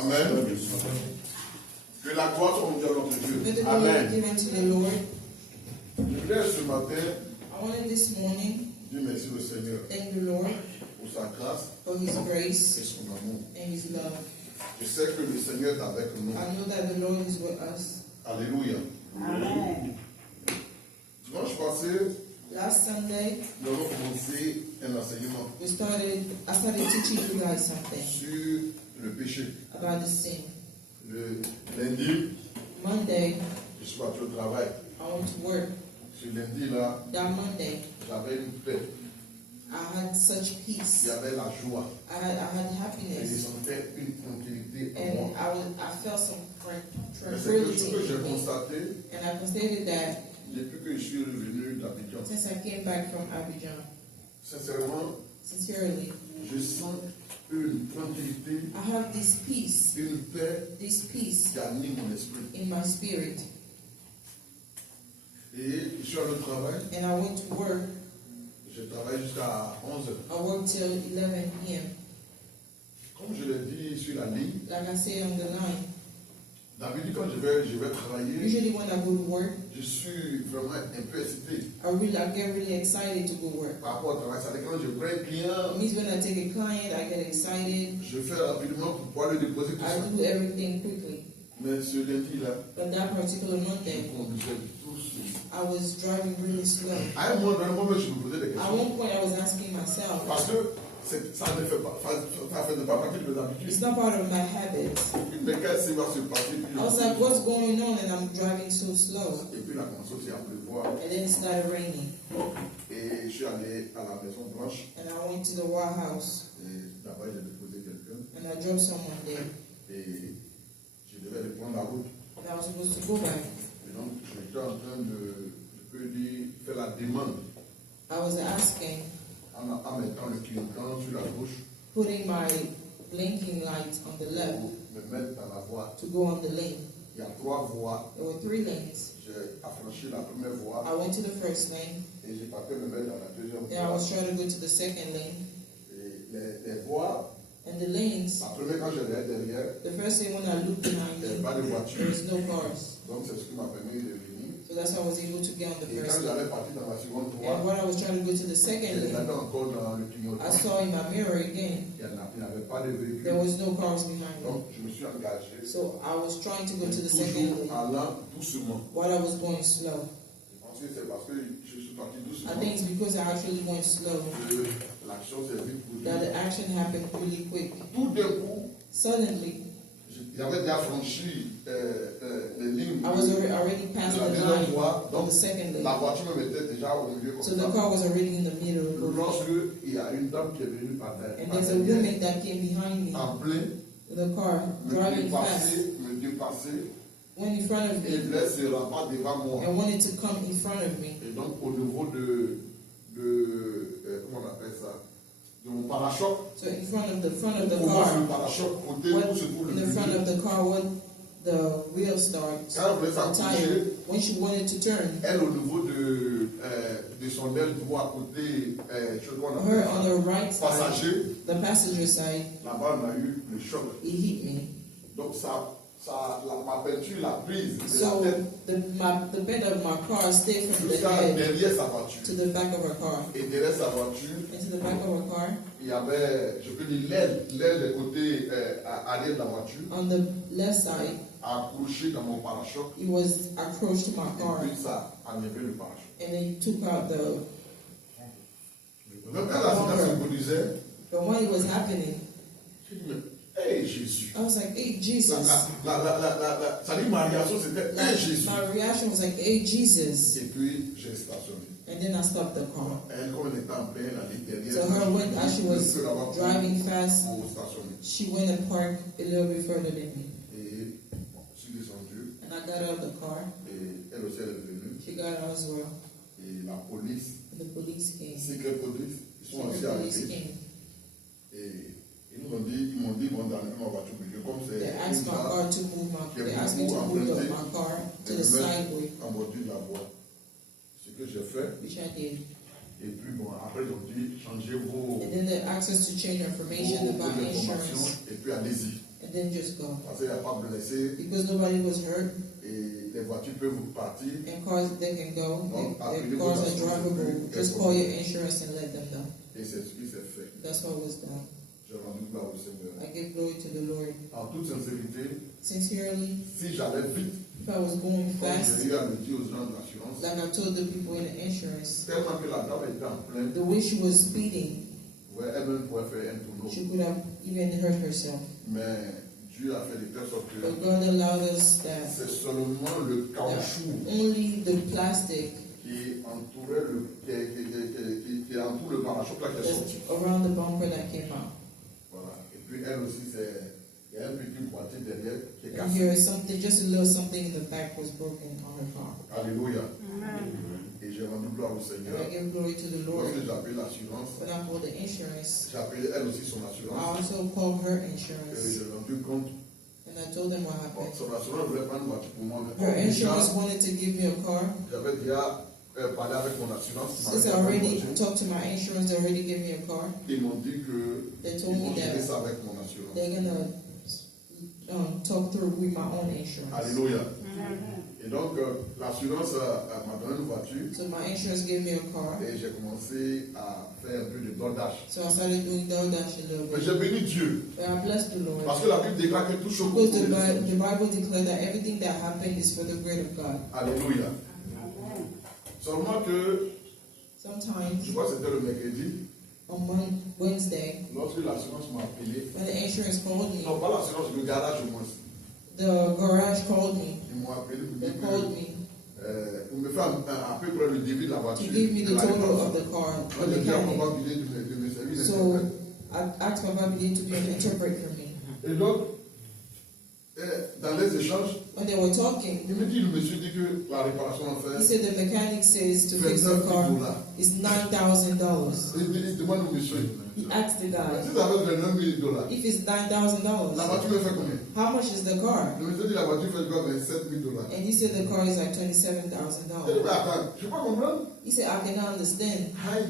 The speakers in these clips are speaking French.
Amen. Que la gloire soit rendue à notre Dieu. Let the Amen. glory given to the Lord. Je voulais ce matin I wanted this morning dire merci au Seigneur thank the Lord pour sa grâce for His et grace son amour. and His love. Je sais que le Seigneur est avec nous. I know that the Lord is with us. Alléluia. Amen. Dimanche passé, Last Sunday, nous avons commencé un enseignement I started teaching you guys something sur le péché. about the sin. Le lundi, Monday, je suis parti au travail. I went to work. Ce lundi-là, That Monday, j'avais une paix. I had such Il peace. y avait la joie. I had Et je happiness. sentais une tranquillité en And moi. I felt some Mais c'est quelque chose tranquility que j'ai in me. constaté And I constated that depuis que je suis revenu d'Abidjan. since I came back from Abidjan, Sincèrement, sincerely, je sens une tranquillité, I have this peace une paix qui anime mon esprit. in my spirit. Et je suis allé au travail. And I went to work. Je travaille jusqu'à 11h. I worked till 11 p.m. Comme je l'ai dit sur la ligne, Like I said on the line, d'habitude quand je vais travailler, usually when I go to work, je suis vraiment un peu excité I get really excited to go work. par rapport au travail. C'est-à-dire quand je prends un client, It means when I take a client, I get excited. je fais rapidement pour pouvoir le déposer tout I ça. do everything quickly. Mais ce lundi-là, But that particular je Monday, conduisais tout seul. I was driving really slow. À un moment, je me posais des At questions. one point, I was asking myself, Parce que ça ne fait pas, ça fait pas partie de mes habitudes. it's not part of my habits. Mais qu'est-ce qui va se passer? Puis I was like, what's going on? And I'm driving so slow. Et puis la commencé aussi à pleuvoir. And then it started raining. Et je suis allé à la maison blanche. And I went to the White House. Et d'abord, j'ai déposé quelqu'un. And I drove someone there. Et je devais reprendre la route. And I was supposed to go back. Et donc, j'étais en train de, je peux dire, faire la demande I was asking, en mettant le clignotant sur la gauche putting my blinking light on the left pour me mettre dans la voie. to go on the lane. Il y a 3 voies. There were 3 lanes. J'ai affranchi la première voie I went to the first lane. et j'ai pas pu me mettre dans la deuxième Then I voie. was trying to go to the second lane. Et les voies, And the lanes, la première quand je l'ai derrière, the first thing when I looked behind il n'y avait me, pas de there voiture. was no cars. Donc c'est ce qui m'a permis de venir. So that's how I was able to get on the Et first quand lane. j'allais partir dans la seconde And voie, when I was trying to go to the je second lane, regardais encore dans le clignotant. I saw in my mirror again, Il n'y avait pas de véhicule. there was no cars behind me. Donc je me suis engagé. So I was trying to go to the second Toujours lane allant doucement. while I was going slow. Je pense que c'est parce que je suis parti doucement I think it's because I actually went slow que l'action s'est vite that the produite. action happened really quick. Tout d'un coup, Suddenly, j'avais déjà franchi les lignes I was already past de la the deuxième line voie. of Donc the second la lane. voiture me mettait déjà au milieu comme So the ça. car was already in the middle of the road. Lorsqu'il y a une dame qui est venue par And derrière, there's a woman that came behind me en plein, in the car, driving fast, me dépasser went in front of et me voulait se rabattre devant moi. and wanted to come in front of me. Et donc au niveau de comment on appelle ça, de mon parachoc, So in front of the pour voir le car, parachoc côté what où se trouve le in the front milieu. of the car, what the wheel starts, Quand elle voulait the s'approcher, tire, when she wanted to turn, elle au niveau de son aile droit côté, je sais pas comment on her appelle on ça, the right side, passager, the passenger side, là-bas on a eu le choc. it hit me. Donc ma peinture l'a prise de So la tête the bed of my car stayed from the jusqu'à head derrière sa voiture. to the back of her car. Et derrière sa voiture, Into the back of her car, il y avait, je peux dire, l'aile des côtés arrière de la voiture, on the left side, accrochée dans mon parachoc. it was accroached to my Et car, puis ça a enlevé le parachoc. and then it took out the. Même quand l'accident se produisait, But when it was happening, je dis, mais, hey Jésus. I was like, "Hey Jesus!" Ça dit, ma réaction c'était, hey Jésus. My reaction was like, "Hey Jesus!" Et puis, j'ai stationné. And then I stopped the car. Elle, comme elle était en plein, elle allait derrière. So her when as she was driving fast, Pour stationner. she went and parked a little bit further than me. Et bon, je suis descendu. And I got out of the car. Et elle aussi, elle est venue. She got out as well. Et la police, The police came. secret police, ils sont aussi Secret police arrivés. came. Et ils m'ont dit, bon, dans ma voiture, comme c'est They asked my une car to move they asked me to move my car to the sideway, en bordure de la voie. Ce que j'ai fait. which I did. Et puis bon, après ils ont dit, changez vos And then they asked us to change information about insurance. et puis allez-y. and then just go. Parce qu'il n'y a pas de blessés Because nobody was hurt, et les voitures peuvent partir. and cars, they can go. No, If cars are drivable, just call your insurance and let them know. Et c'est ce qui s'est fait. That's what was done. J'ai rendu gloire au Seigneur. I give glory to the Lord. En toute sincérité, Sincerely, si j'allais vite, if I was going comme fast, j'ai eu à le dire aux gens de l'assurance, like I told the people in the insurance, tellement que la dame était en pleine, the way she was speeding, ouais, elle-même pourrait faire un tourneau. she could have even hurt herself. Mais Dieu a fait de telle sorte que But God allowed us that c'est seulement le caoutchouc only the plastic qui entourait qui entoure le parachute là qui est sorti. that's around the bumper that came out. Voilà. Et puis elle aussi, il y a un petit boîtier derrière qui est And cassé. here is something, just a little something in the back was broken on her car. Alléluia. Et j'ai rendu gloire au And Seigneur. I give glory to the Lord. Lorsque j'ai appelé l'assurance, When I called the insurance, j'ai appelé elle aussi son I assurance. also called her Et insurance. j'ai rendu compte. And I told them what Bon, happened. son assurance voulait prendre une voiture pour moi. Mais Her comme déjà, insurance wanted to give me a car. j'avais déjà parlé avec mon assurance. Since I already talked to my insurance, they already gave me a car. Ils m'ont dit que They ils told vont me gérer that ça avec mon assurance. they're gonna talk through with my own insurance. Alléluia. Et donc, l'assurance m'a donné une voiture So my insurance gave me a car. et j'ai commencé à faire un peu de DoorDash. So I started doing DoorDash a little Mais bit. j'ai béni Dieu. But I blessed the Lord. Parce que la Bible déclare que tout chose Because the Bible declares that everything that happened is for the great of God. Alléluia. Seulement que, Sometimes je crois que c'était le mercredi, on Wednesday, lorsque l'assurance m'a appelé, when the insurance called me, non pas l'assurance, le garage au moins, the garage called me. ils m'ont appelé pour They dire called que, me pour me faire à peu près le débit de la to voiture. give me the de la total réparation. of the car, Moi, the j'ai dit à mechanic. mon billet de me servir So d'interprète. I asked my family to be an interpret for me. Et donc, dans les échanges, When they were talking, il me dit, le monsieur dit que la réparation en he fait, said the mechanic says to fix the car is $9,000. il demande au monsieur, He asked the guy, si ça veut $29 000, if it's la $9,000, voiture me fait combien? how much is the car? Le monsieur dit, la voiture fait quoi? $27 000. And he said the car is like Je dis, $27,000. mais attends, je ne peux pas comprendre. He said, I cannot understand. Aïe.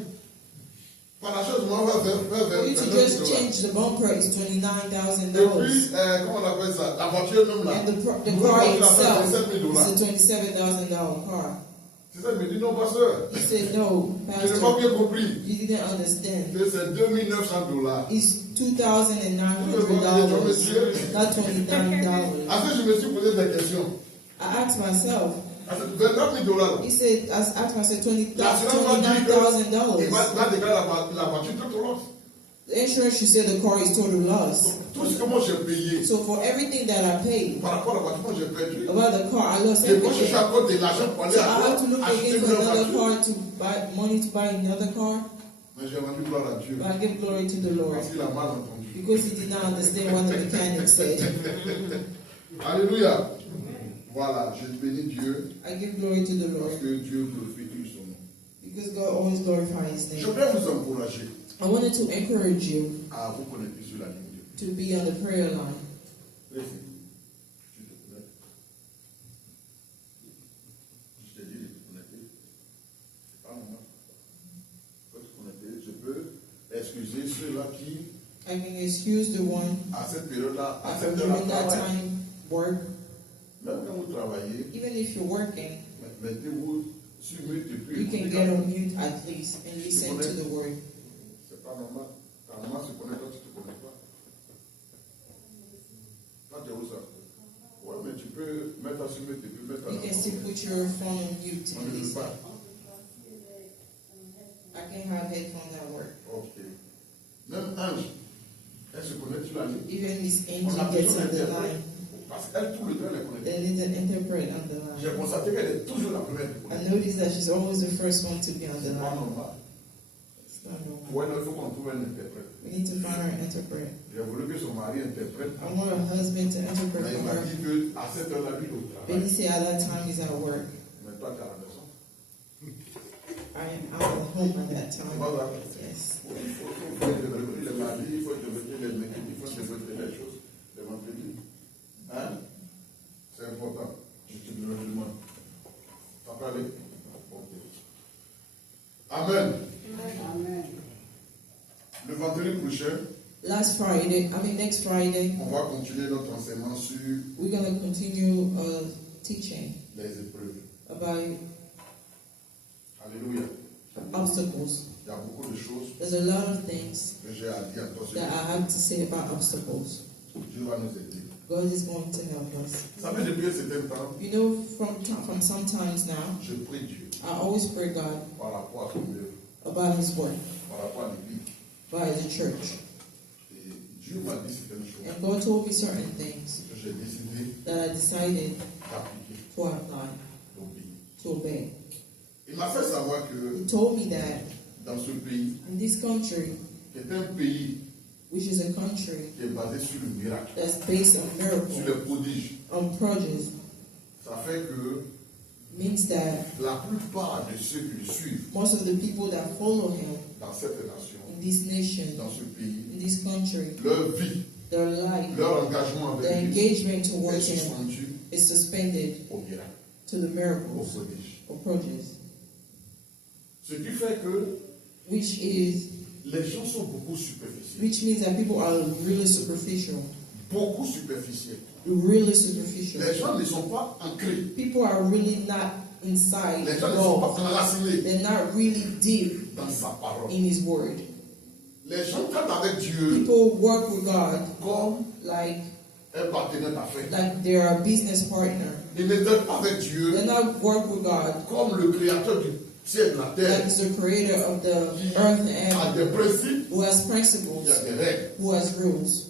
Par la chose, moi, on va For you to $29 just 000. change the bumper is Et puis, $29,000. comment on appelle ça? La voiture même là. And the Nous, car la voiture, elle fait itself $27 000. is a $27,000 car. C'est ça, il me dit, non, pasteur. He said, no, Je n'ai pas Pastor, bien compris. you didn't understand. Que c'est $2 900. It's $2,900, not $29. Après, je me suis posé des questions. I asked myself, $29 000 là. he said, I asked myself, L'assurance va dire qu'il $29,000. va déclarer la voiture tout loss. The insurance, she said the car is total loss. Tout ce que moi j'ai payé So for everything that I paid par rapport à la voiture, moi j'ai perdu. about the car, I lost Et moi, je suis everything. à cause de l'argent pour aller So I had to look acheter again une for nouvelle another voiture. car to buy money to buy another car. Mais j'ai rendu gloire à Dieu. But I give glory to the Lord Parce qu'il a mal entendu. because he did not understand what the mechanic said. Alléluia. Voilà, je bénis Dieu I give glory to the parce Lord que Dieu glorifie son nom. because God always glorifies His Je name. vais vous encourager I wanted to encourage you à vous connecter sur la ligne de Dieu. to be on the prayer line. Laissez. Tu te connectes. Je t'ai dit de te connecter. C'est pas normal. Tu peux te connecter. Je peux excuser ceux-là qui, I can excuse the one à cette période-là, à cette during that heure-là, time work, même quand vous travaillez, even if you're working, mettez-vous sur mute et puis you can écoutez get quand on même. mute at least and listen to the word. C'est pas normal. Ta maman se connaît, toi tu te connais pas. Toi tu es où ça? Ouais, mais tu peux mettre sur mute et puis mettre You can still put your phone on mute On and ne veut listen. pas. I can have headphones at work. Ok. Même Ange, elle se connaît sur la ligne. Even Miss On a Angie gets besoin on the d'interprète. line. Parce qu'elle, tout le temps, elle est connectée. There is an interpret on the J'ai line. constaté qu'elle est toujours la première. I noticed that she's always the first one to be on the C'est pas line. normal. It's not normal. Pour elle, il faut qu'on trouve un interprète. We need to find her an interpret. J'ai voulu que son mari interprète. I want her husband to interpret Mais il for m'a her. dit qu'à cette heure-là, lui, il est au But travail. he said at that time he's at work. Mais toi, tu es à la maison. I am out of home at that time. Voilà. Yes. Il faut développer les mardis, il faut développer les mercredis, il faut développer les choses les vendredis. Hein? C'est important. Je te demande. Ça peut aller? Ok. Amen. Amen. Le vendredi prochain, Last Next Friday, on va continuer notre enseignement sur we're going to continue teaching les épreuves. about Alléluia. obstacles. Il y a beaucoup de choses There's a lot of things que j'ai à dire à toi. that I have to say about obstacles. Dieu va nous aider. God is going to help us. Ça fait depuis un certain temps, You know, from sometimes now, je prie Dieu I always pray God par rapport à son œuvre, about His work, par rapport à l'église. by the church. Et Dieu m'a dit certaines choses And God told me certain things que j'ai décidé that I decided d'appliquer, to apply, d'obéir. to obey. Il m'a fait savoir que He told me that dans ce pays, in this country, qui est un pays which is a country qui est basé sur le miracle, that's based on sur miracles, les prodiges, on prodigies, ça fait que means that la plupart de ceux qui le suivent most of the people that follow Him dans cette nation, in this nation, dans ce pays, in this country, leur vie, their life, leur engagement their avec Dieu engagement est towards Him suspendu is suspended au miracle, to the au miracles prodige. or prodigies, Ce qui fait que which les gens sont beaucoup superficiels. means that people are really superficial, Beaucoup superficiels. really superficial. Les gens ne sont pas ancrés. People are really not inside Les gens ne sont pas God. enracinés They're not really deep dans sa parole. in His Word. Les gens traitent avec Dieu People work with God comme like un partenaire d'affaires. they're a business partner. Ils ne traitent pas avec Dieu They not work with God comme le créateur du ciel et de la like terre, He's the creator of the qui earth a and des principes, who has qui a principles, des règles. who has rules.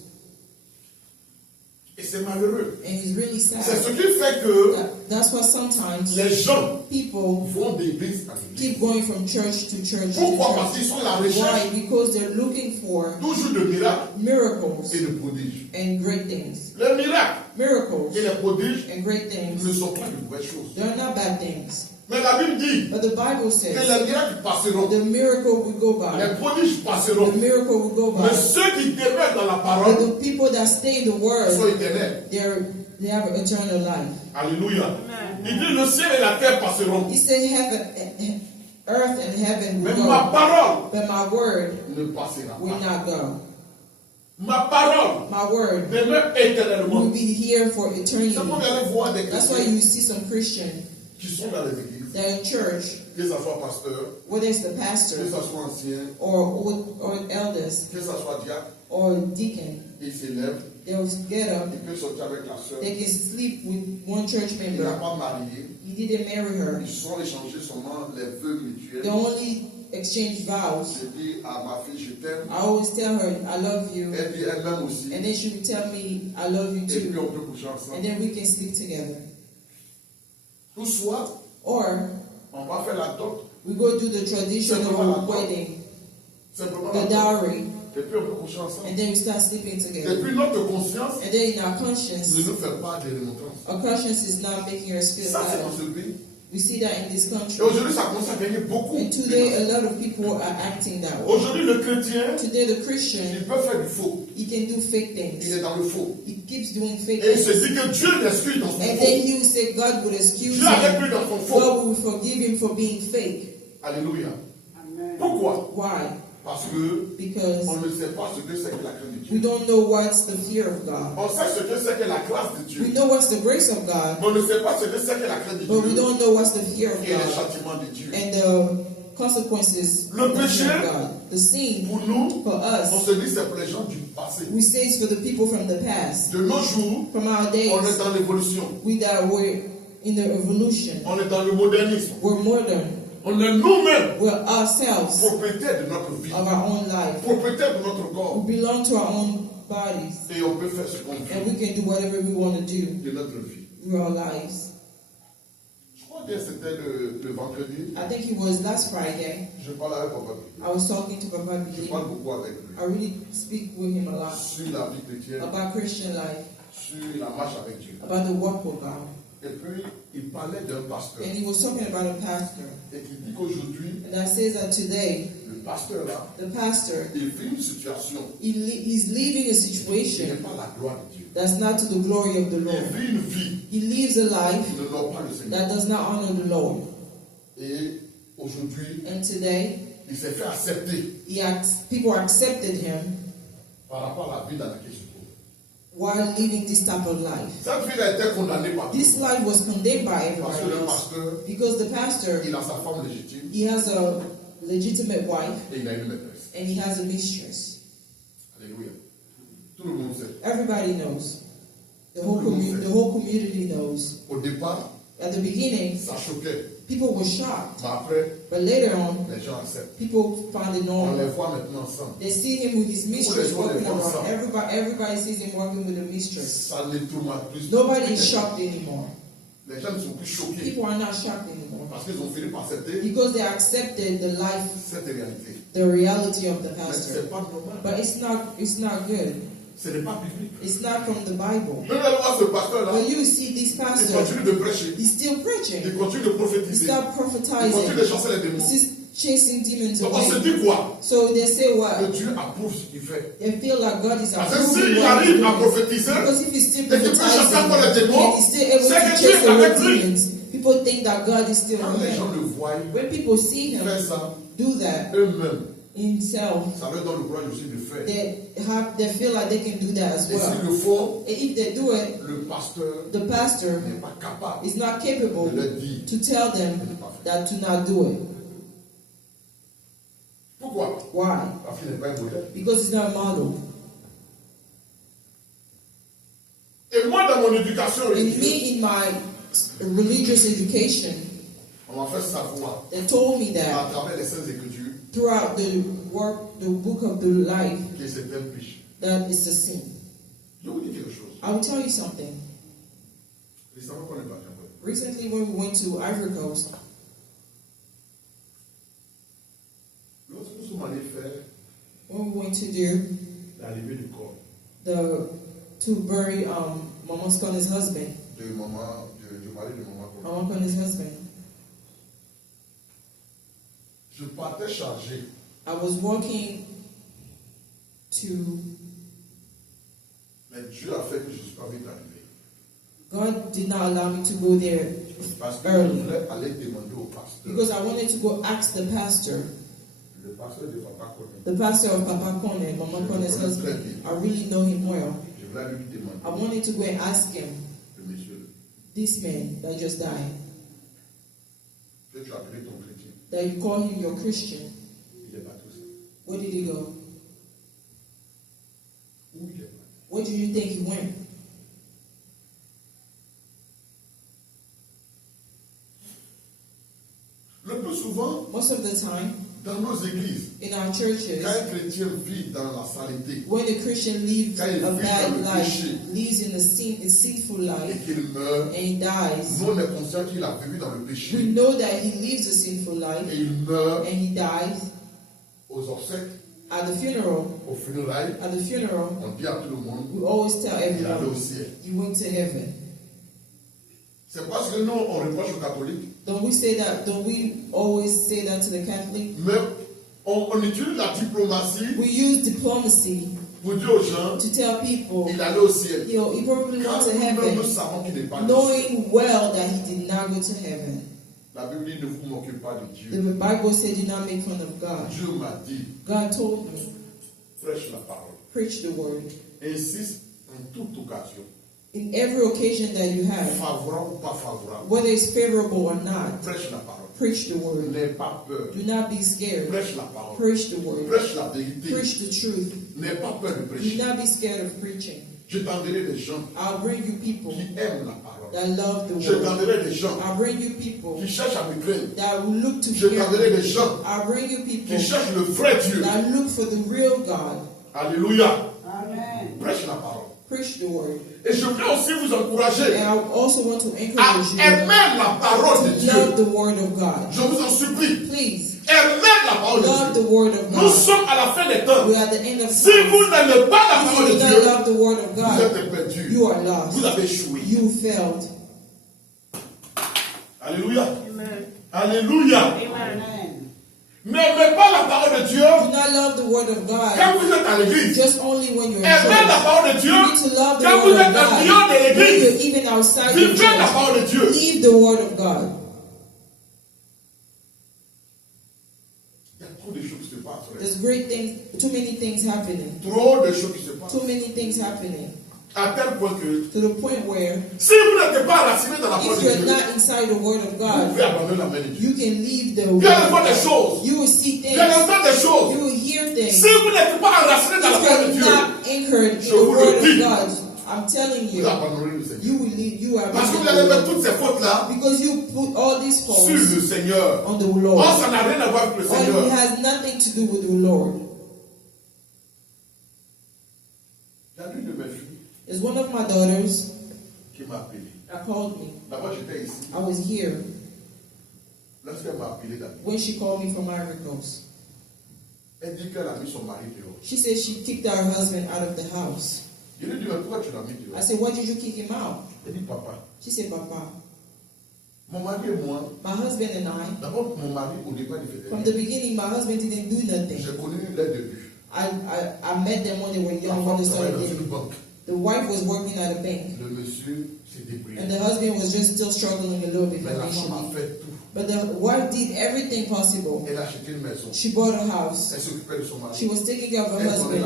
Et c'est malheureux. And it's really C'est sad. ce qui fait que That's why sometimes les gens people vont d'église en église. keep going from church to church to Pourquoi? Parce church. qu'ils sont à la recherche Why? Because they're looking for toujours de miracles miracles et de prodiges. and great things. Les miracles Miracles et les prodiges and great things, ne sont pas de mauvaises choses. they're not bad things. Mais la Bible dit But the Bible que says les miracles passeront, the miracle will go les by. prodiges passeront. The miracle will go Mais by. ceux qui demeurent dans la But parole the people that stay in the sont Word, éternels. they have eternal life. Alléluia. Il dit le ciel et la terre passeront. He said, earth and heaven Mais will ma go, parole but my word ne passera will pas. not go. Ma parole My word demeure will éternellement. be here for eternity. C'est pourquoi vous allez voir des That's why chrétiens you see some Christians qui sont dans les églises, that in church, que ce soit pasteur, whether it's the que pastor ce soit ancien, or elders que ce soit diacre, or deacon, ils s'élèvent, they'll get up. ils peuvent sortir avec la sœur. They can sleep with one church Il n'a member. pas marié. He didn't marry her. Ils sont échangés seulement les vœux mutuels. They only exchange vows. Je dis à ma fille, je t'aime. I always tell her, I love you. Elle dit elle-même aussi. And then she would tell me, I love you Et puis too. on peut coucher And ensemble. then we can sleep together. Ou soit, Or on va faire la dot, we go do the traditional wedding, simplement the la dot. dowry, Et puis on peut coucher ensemble. and then we start sleeping Et together. puis notre conscience And then in our ne conscience, nous fait pas des remontrances. our conscience is not making us feel Ça, c'est dans bad. ce pays. We see that in this Et country. aujourd'hui, ça commence à gagner beaucoup. And today, a lot of people are acting that way. Aujourd'hui, le chrétien, Today, the Christian, il peut faire du faux. he can do fake Il things. est dans le faux. He keeps doing fake Et il se things. dit que Dieu l'excuse dans son And faux. then he will say God would excuse Dieu avec him. lui dans son faux. God will forgive him for being fake. Alléluia. Pourquoi? Why? Parce que Because on ne sait pas ce que c'est que la crainte de we Dieu. don't know what's the fear of God. On sait ce que c'est que la grâce de We Dieu. know what's the grace of God, Mais on ne sait pas ce que c'est que la crainte de but we Dieu don't know what's the fear of et les God châtiments de Dieu. and the consequences Le of the péché, fear of God. The sin Pour nous, for on us, se dit c'est pour les gens du passé. we say it's for the people from the past. De nos jours, From our on est days, dans l'évolution. we're in the evolution. On est dans le modernisme. We're modern. On est nous-mêmes We're ourselves propriétaires de notre vie, of our own life. propriétaires de notre corps. We belong to our own bodies, Et on peut faire ce qu'on and veut we can do whatever we want to do de notre vie. through our lives. Je crois que c'était le vendredi. I think it was last Friday. Je parle avec Papa. I was talking to Papa Je Billy. parle beaucoup avec lui. I really speak with him a lot Sur la vie chrétienne, about Christian life, sur la marche avec Dieu. about the walk with God. Et puis, il parlait d'un pasteur. And he was talking about a pastor. Et qui dit qu'aujourd'hui, And that says that today, le pasteur là, the pastor, il vit une situation he's leaving a qui n'est situation pas la gloire de Dieu. that's not to the glory of the Il Lord. vit une vie He lives a life qui ne honore pas le Seigneur. that does not honor the Lord. Et aujourd'hui, And today, il s'est fait accepter people accepted him par rapport à la vie dans laquelle je trouve. while living this type of life. Cette vie a été condamnée par This life was condemned by parce que everybody le else pasteur, because the pastor, il a sa femme légitime he has a legitimate wife et il a une maîtresse. and he has a mistress. Alléluia. Tout le monde sait. Everybody knows. The whole community knows. Au départ, At the beginning, ça choquait. people were shocked, Mais après, but later on, les gens acceptent. people found it On les normal. voit maintenant ensemble. They see him with his mistress People walking they want around. some. Everybody sees him walking with a mistress. Ça les traumatise plus. Nobody is shocked anymore. Les gens ne sont plus choqués People are not shocked anymore parce qu'ils ont fini par accepter because they accepted the life, cette réalité. the reality of the Mais ce pastor. n'est pas normal. But it's not good. Ce n'est pas biblique. It's not from the Bible. Même aller voir ce pasteur-là, When you see this il pastor, continue de prêcher. he's still Il preaching. continue de He's prophétiser. still Il continue de prophetizing. chasser les démons. He's chasing demons Donc on se away. dit quoi? So they say Que what? Dieu approuve ce qu'il fait. They feel like God is Parce que approving s'il what arrive he's à doing. prophétiser, Because if he's still et qu'il peut chasser prophetizing encore les démons, and he's still able c'est to que Dieu chase est away avec lui. demons, people think that God is still Quand with les gens him. le voient, When people see him faire ça do that eux-mêmes, himself, ça leur donne le courage aussi de faire. they feel like they can do that as Et s'ils well. le font, And if they do it, le pasteur the pastor n'est pas capable is not capable de leur dire to tell de them ne pas faire. that to not do it. Pourquoi? Why? Parce qu'il n'est pas un modèle. Because it's not a model. Et moi, dans mon éducation And religieuse, me, in my religious education, on m'a fait savoir they told me à that travers les Saintes Écritures throughout the book of the life, que c'est un péché. that it's a sin. Je vous dis quelque chose. I will tell you something. Récemment, qu'on est parti en Côte. Recently, when we went to Ivory Coast, Lorsque nous sommes allés faire when we went to do la levée du corps to bury Mama Scone's husband, du mari de maman, Mama Scone's husband, je partais chargé. I was walking to. Mais Dieu a fait que je ne suis pas vite arrivé. God did not allow me to go there Parce que early je voulais aller demander au pasteur. because I wanted to go ask the pastor. Le pasteur de Papa Kone. The pastor of Papa Kone, Mama Kone's husband, I really know him well. Je voulais lui demander. I wanted to go and ask him, Le monsieur, this man that just died, que tu as appelé ton chrétien, that you call him your Christian, il est pas tout ça. where did he go? Où il est pas? Where do you think he went? Le plus souvent, Most of the time, dans nos églises, in our quand churches, un chrétien vit dans la saleté when a Christian lives Quand il a vit bad dans le life, péché. lives in a sinful et life, qu'il meurt, and he dies, nous on est conscient qu'il a vécu dans le we péché know that he lives a sinful et life, il meurt and he dies. aux obsèques, At the funeral, aux funérailles. On dit à tout le monde, we always tell il est allé au everyone, ciel. you went to heaven. C'est parce que nous, on reproche aux catholiques, Don't we always say that to the Catholic? mais on utilise la diplomatie We use diplomacy pour dire aux gens, to tell people, il est allé au ciel. he probably Quand went to nous, nous heaven, savons qu'il n'est pas allé au ciel. knowing well that he did not go to heaven. La Bible dit, ne vous moquez pas de The Dieu. Bible said, do not make fun of God. Dieu m'a dit, God told me, prêche la parole. preach the word. Insiste en toute occasion, In every occasion that you have, favorable ou pas favorable, whether it's favorable or not, prêche la parole. preach the word. N'aie pas peur, Do not be scared. prêche la parole. Preach the word. Prêche la vérité. Preach the truth. N'aie pas peur de Do prêcher. not be scared of preaching. Je t'enverrai des gens I'll bring you people qui aiment la parole. that love the Je word. t'enverrai des gens I'll bring you people qui cherchent à me craindre. that will look to Je hear t'enverrai me. des gens I'll bring you people qui cherchent le vrai Dieu. that look for the real God. Alléluia. Amen. Prêche la parole. Preach the word. Et je veux aussi vous encourager And I also want to à encourage you aimer la parole de to Dieu. love the word of God. Je vous en supplie. Please, Aimez la parole love de the Dieu. word of Nous God. sommes à la fin des temps. We are at the end of Si time. vous n'aimez pas la If parole you de do Dieu, not love the word of vous God, êtes perdus. you are lost. Vous avez échoué. You failed. Alléluia. Amen. Alléluia. Amen. N'aimez pas la parole de Dieu Do not love the word of God quand vous êtes à l'église. just only when you're in Aimez la church. parole de Dieu You need to love the quand vous word êtes of en God dehors de when l'église. you're even outside the Vivez la church. parole de Dieu. Leave the word of God. Il y a trop de choses qui se passent. Frère. There's great things, too many things happening. Trop de choses qui se passent. Too many things happening. À tel point que To the point where si vous n'êtes pas enraciné dans la parole if de you're Dieu, not inside the Word of vous God, pouvez abandonner la main de Dieu. you can leave the Vous allez Word. voir des choses. You will see Vous things. allez entendre des choses. You will hear things. Si vous n'êtes pas enraciné dans la If parole de you're Dieu, not anchored in Je the vous le Word dis. of God, I'm telling vous you, abandonnerez le Seigneur. you will leave. You are Parce que vous allez mettre because toutes ces fautes-là you put all these sur faults le Seigneur. on the Or, Lord. ça n'a rien à voir avec le Or it Seigneur. has nothing to do with the Lord. Il y a une de mes filles It's one of my daughters qui m'a appelé. that called me. D'abord, j'étais ici. I was here Lorsqu'elle m'a appelé d'abord, when she called me from Ivory Coast. elle dit qu'elle a mis son mari dehors. She said she kicked her husband out of the house. Je lui ai dit, mais pourquoi tu l'as mis I dehors? said, why did you kick him out? Elle dit, papa, She said, Papa, mon mari et moi, my husband and I, d'abord, mon mari, au départ, il faisait from rien. the beginning, my husband didn't do nothing. J'ai connu les débuts. I met them when they were La young, when femme they started travaillait dans une dating. banque. The wife was working at a bank, Le monsieur s'est débrouillé. and the husband was just still struggling a little bit Mais la femme a financially. fait tout. But the wife did everything possible. Elle a acheté une maison. She bought a house. Elle s'occupait de son mari. She was taking care of her husband.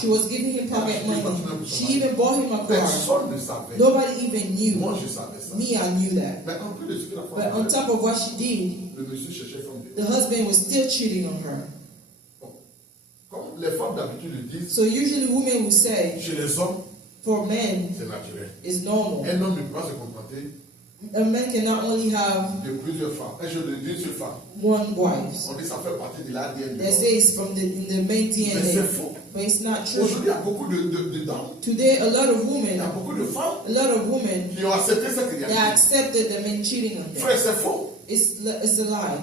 She was giving him pocket money. She even bought him a car. Personne ne savait. Nobody even knew. Moi, je savais ça. Me, I knew that. Mais en plus de ce que la But femme on a fait, top of what she did, le monsieur cherchait femme de. the husband was still cheating on her. Bon. Comme les femmes d'habitude le disent, So usually women will say, chez les hommes, for men, c'est naturel. it's normal. Un homme ne peut pas se contenter A man can not only have de plusieurs femmes. Un jour de d'une seule femme. one wife. On dit que ça fait partie de l'ADN. They say it's from in the main Mais c'est DNA, faux. but it's not true. Aujourd'hui, il y a beaucoup de dames, Today, a lot of il y women, a beaucoup de femmes a lot of women, qui ont accepté cette they réalité. accepted the men cheating on them. Frère, c'est faux. It's a lie.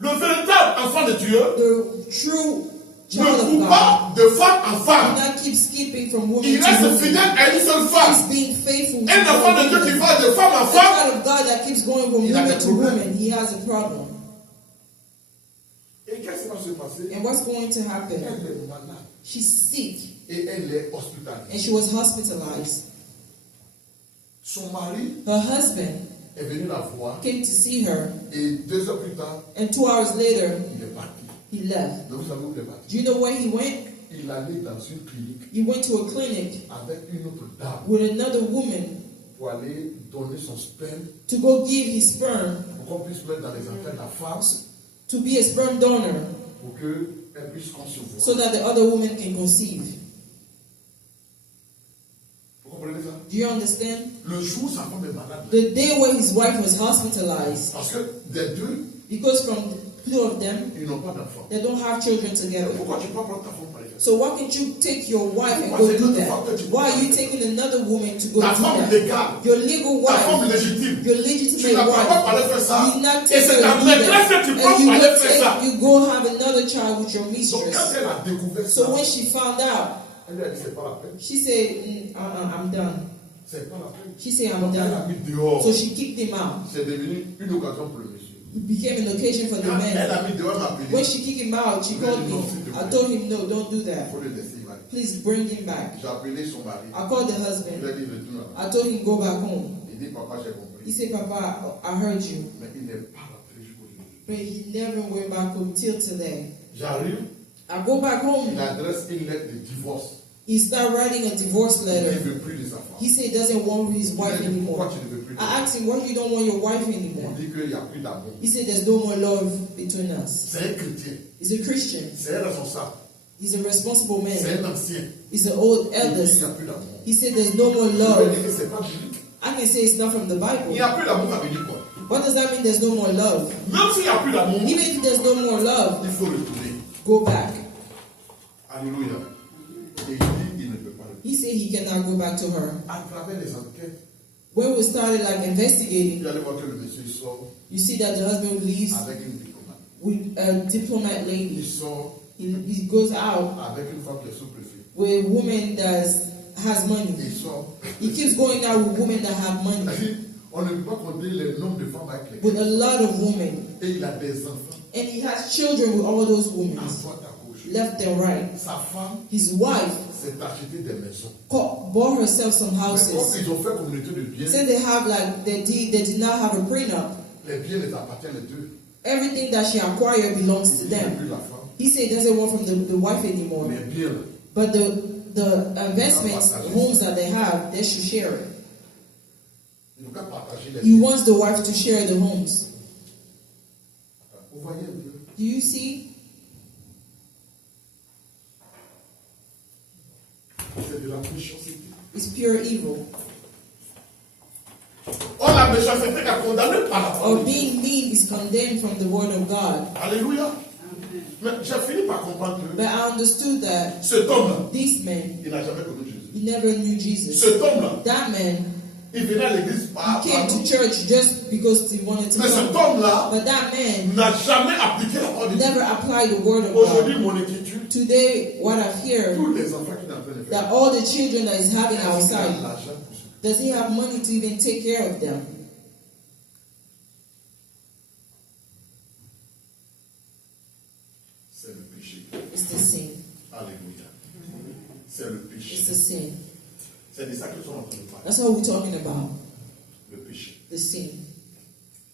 Le véritable enfant de Dieu The true ne child of coupe God pas de femme en do femme. not keep skipping from woman Il to reste woman. fidèle à une seule femme. He's being faithful to Un enfant de one Dieu qui woman. va de femme en A femme, child of God that keeps going from Il a woman des to problèmes. woman, he has a problem. et qu'est-ce qui va se passer? And what's going to happen? Elle est malade She's sick et elle est and hospitalisée. she was hospitalized. Son mari Her husband est venu la voir came to see her, et 2 heures plus tard, and 2 hours later, il est parti. he left. Mais vous savez où il est parti? Do you know where he went? Il allait dans une clinique He went to a clinic avec une autre dame with another woman pour aller donner son sperme to go give his sperm pour qu'on puisse mettre dans les entrailles de la femme to be a sperm donor pour qu'elle puisse concevoir. so that the other woman can conceive. Vous comprenez ça? Do you understand? Le jour où sa femme est malade, The day where his wife was hospitalized, parce que des deux, because from the two of them, ils n'ont pas d'enfant. they don't have children together. Pourquoi tu ne peux pas prendre ta femme par exemple? So why can't you take your wife and go do that? Why are you taking another woman to go Ta do femme that? légale, Your legal ta femme wife, légitime, your tu legitimate n'as pas wife, parlé faire ça. you not Et take c'est her ta to do maîtresse that. que tu And prends you pour aller will faire ça. take, you go have another child with your Donc quand mistress. elle a découvert So ça, when she found out, elle lui a dit c'est pas la peine. she said, I'm done. C'est pas la peine. She said, I'm Donc elle a done. mis dehors. So she kicked him out. C'est devenu une occasion pour le monsieur. It became an occasion for the Quand elle man. a mis dehors, elle m'a appelé. When she kicked him out, she called me. I told him, no, don't do Il that. faut le laisser, il va. Please bring him back. J'ai appelé son mari. I called the Je lui husband. ai dit retourne là. I told him, go back home. Il dit papa j'ai He compris. said, Papa, I heard you. Mais il n'est pas rentré jusqu'au jour. But he never went back home till today. J'arrive, I go back il home. adresse une lettre de divorce. He started writing a divorce Il ne letter. veut plus de sa femme. He said he doesn't want his Il wife a dit pourquoi anymore. tu ne veux plus de I asked him, why you don't want your wife On anymore? dit qu'il n'y a plus d'amour. He said there's no more love between us. C'est un chrétien. He's a Christian. C'est un responsable. He's a responsible C'est man. un ancien. He's an old Il dit qu'il eldest. n'y a plus d'amour. He said there's no more Je vais love. dire que c'est pas biblique. I can say it's not from the Il Bible. n'y a plus d'amour, ça veut dire quoi? What does that mean there's no more love? Même s'il n'y a plus d'amour, Even if there's no more love, il faut retourner. go back. Alléluia. Et il dit il ne peut pas le faire. He said he cannot go back to her. À travers les enquêtes, When we started investigating, vous allez voir que le monsieur sort you see that the husband leaves avec une diplomate. with a diplomat Il lady. sort He goes out avec une femme qui est sous-préfet. with a woman that has money. Il sort. He keeps going out with women that have money, On ne peut pas compter le nombre de femmes avec lesquelles. with a lot of women. Et il a des enfants And he has children with all those women, à droite, à gauche. left and right. Sa femme His wife s'est acheté des maisons. bought herself some Mais comme houses. ils ont fait communauté de biens, Said they have like they did not have a prenup. les biens les appartiennent les deux. Everything that she acquired belongs to Il n'y a them. plus la femme. He said he doesn't want from the wife anymore. Mais bien. But the investments, homes that they have, they should share it. Il ne veut pas partager les He biens. wants the wife to share the homes. Vous voyez un peu? Do you see? C'est de la méchanceté. It's pure evil. Oh, la méchanceté est condamnée par la parole. Or being mean is condemned from the word of God. Alléluia. Mais j'ai fini par comprendre que But I understood that cet homme-là, this man, il n'a jamais connu Jésus. he never knew Jesus. Cet homme-là, That man, il venait à l'église par he came to church just because he wanted to mais cet come. homme-là But that man n'a jamais appliqué la parole de Dieu. never applied the word of Aujourd'hui, God. mon écriture, Today, what I've heard, tous les enfants qu'il est en train de faire, that all the children that he's having est-ce qu'il a outside, l'argent pour ça? does he have money to even take care of them? C'est le péché. It's the sin. Alléluia. C'est le It's péché. the sin. C'est de ça que nous sommes en train de parler. That's what we're talking about. Le péché. The sin.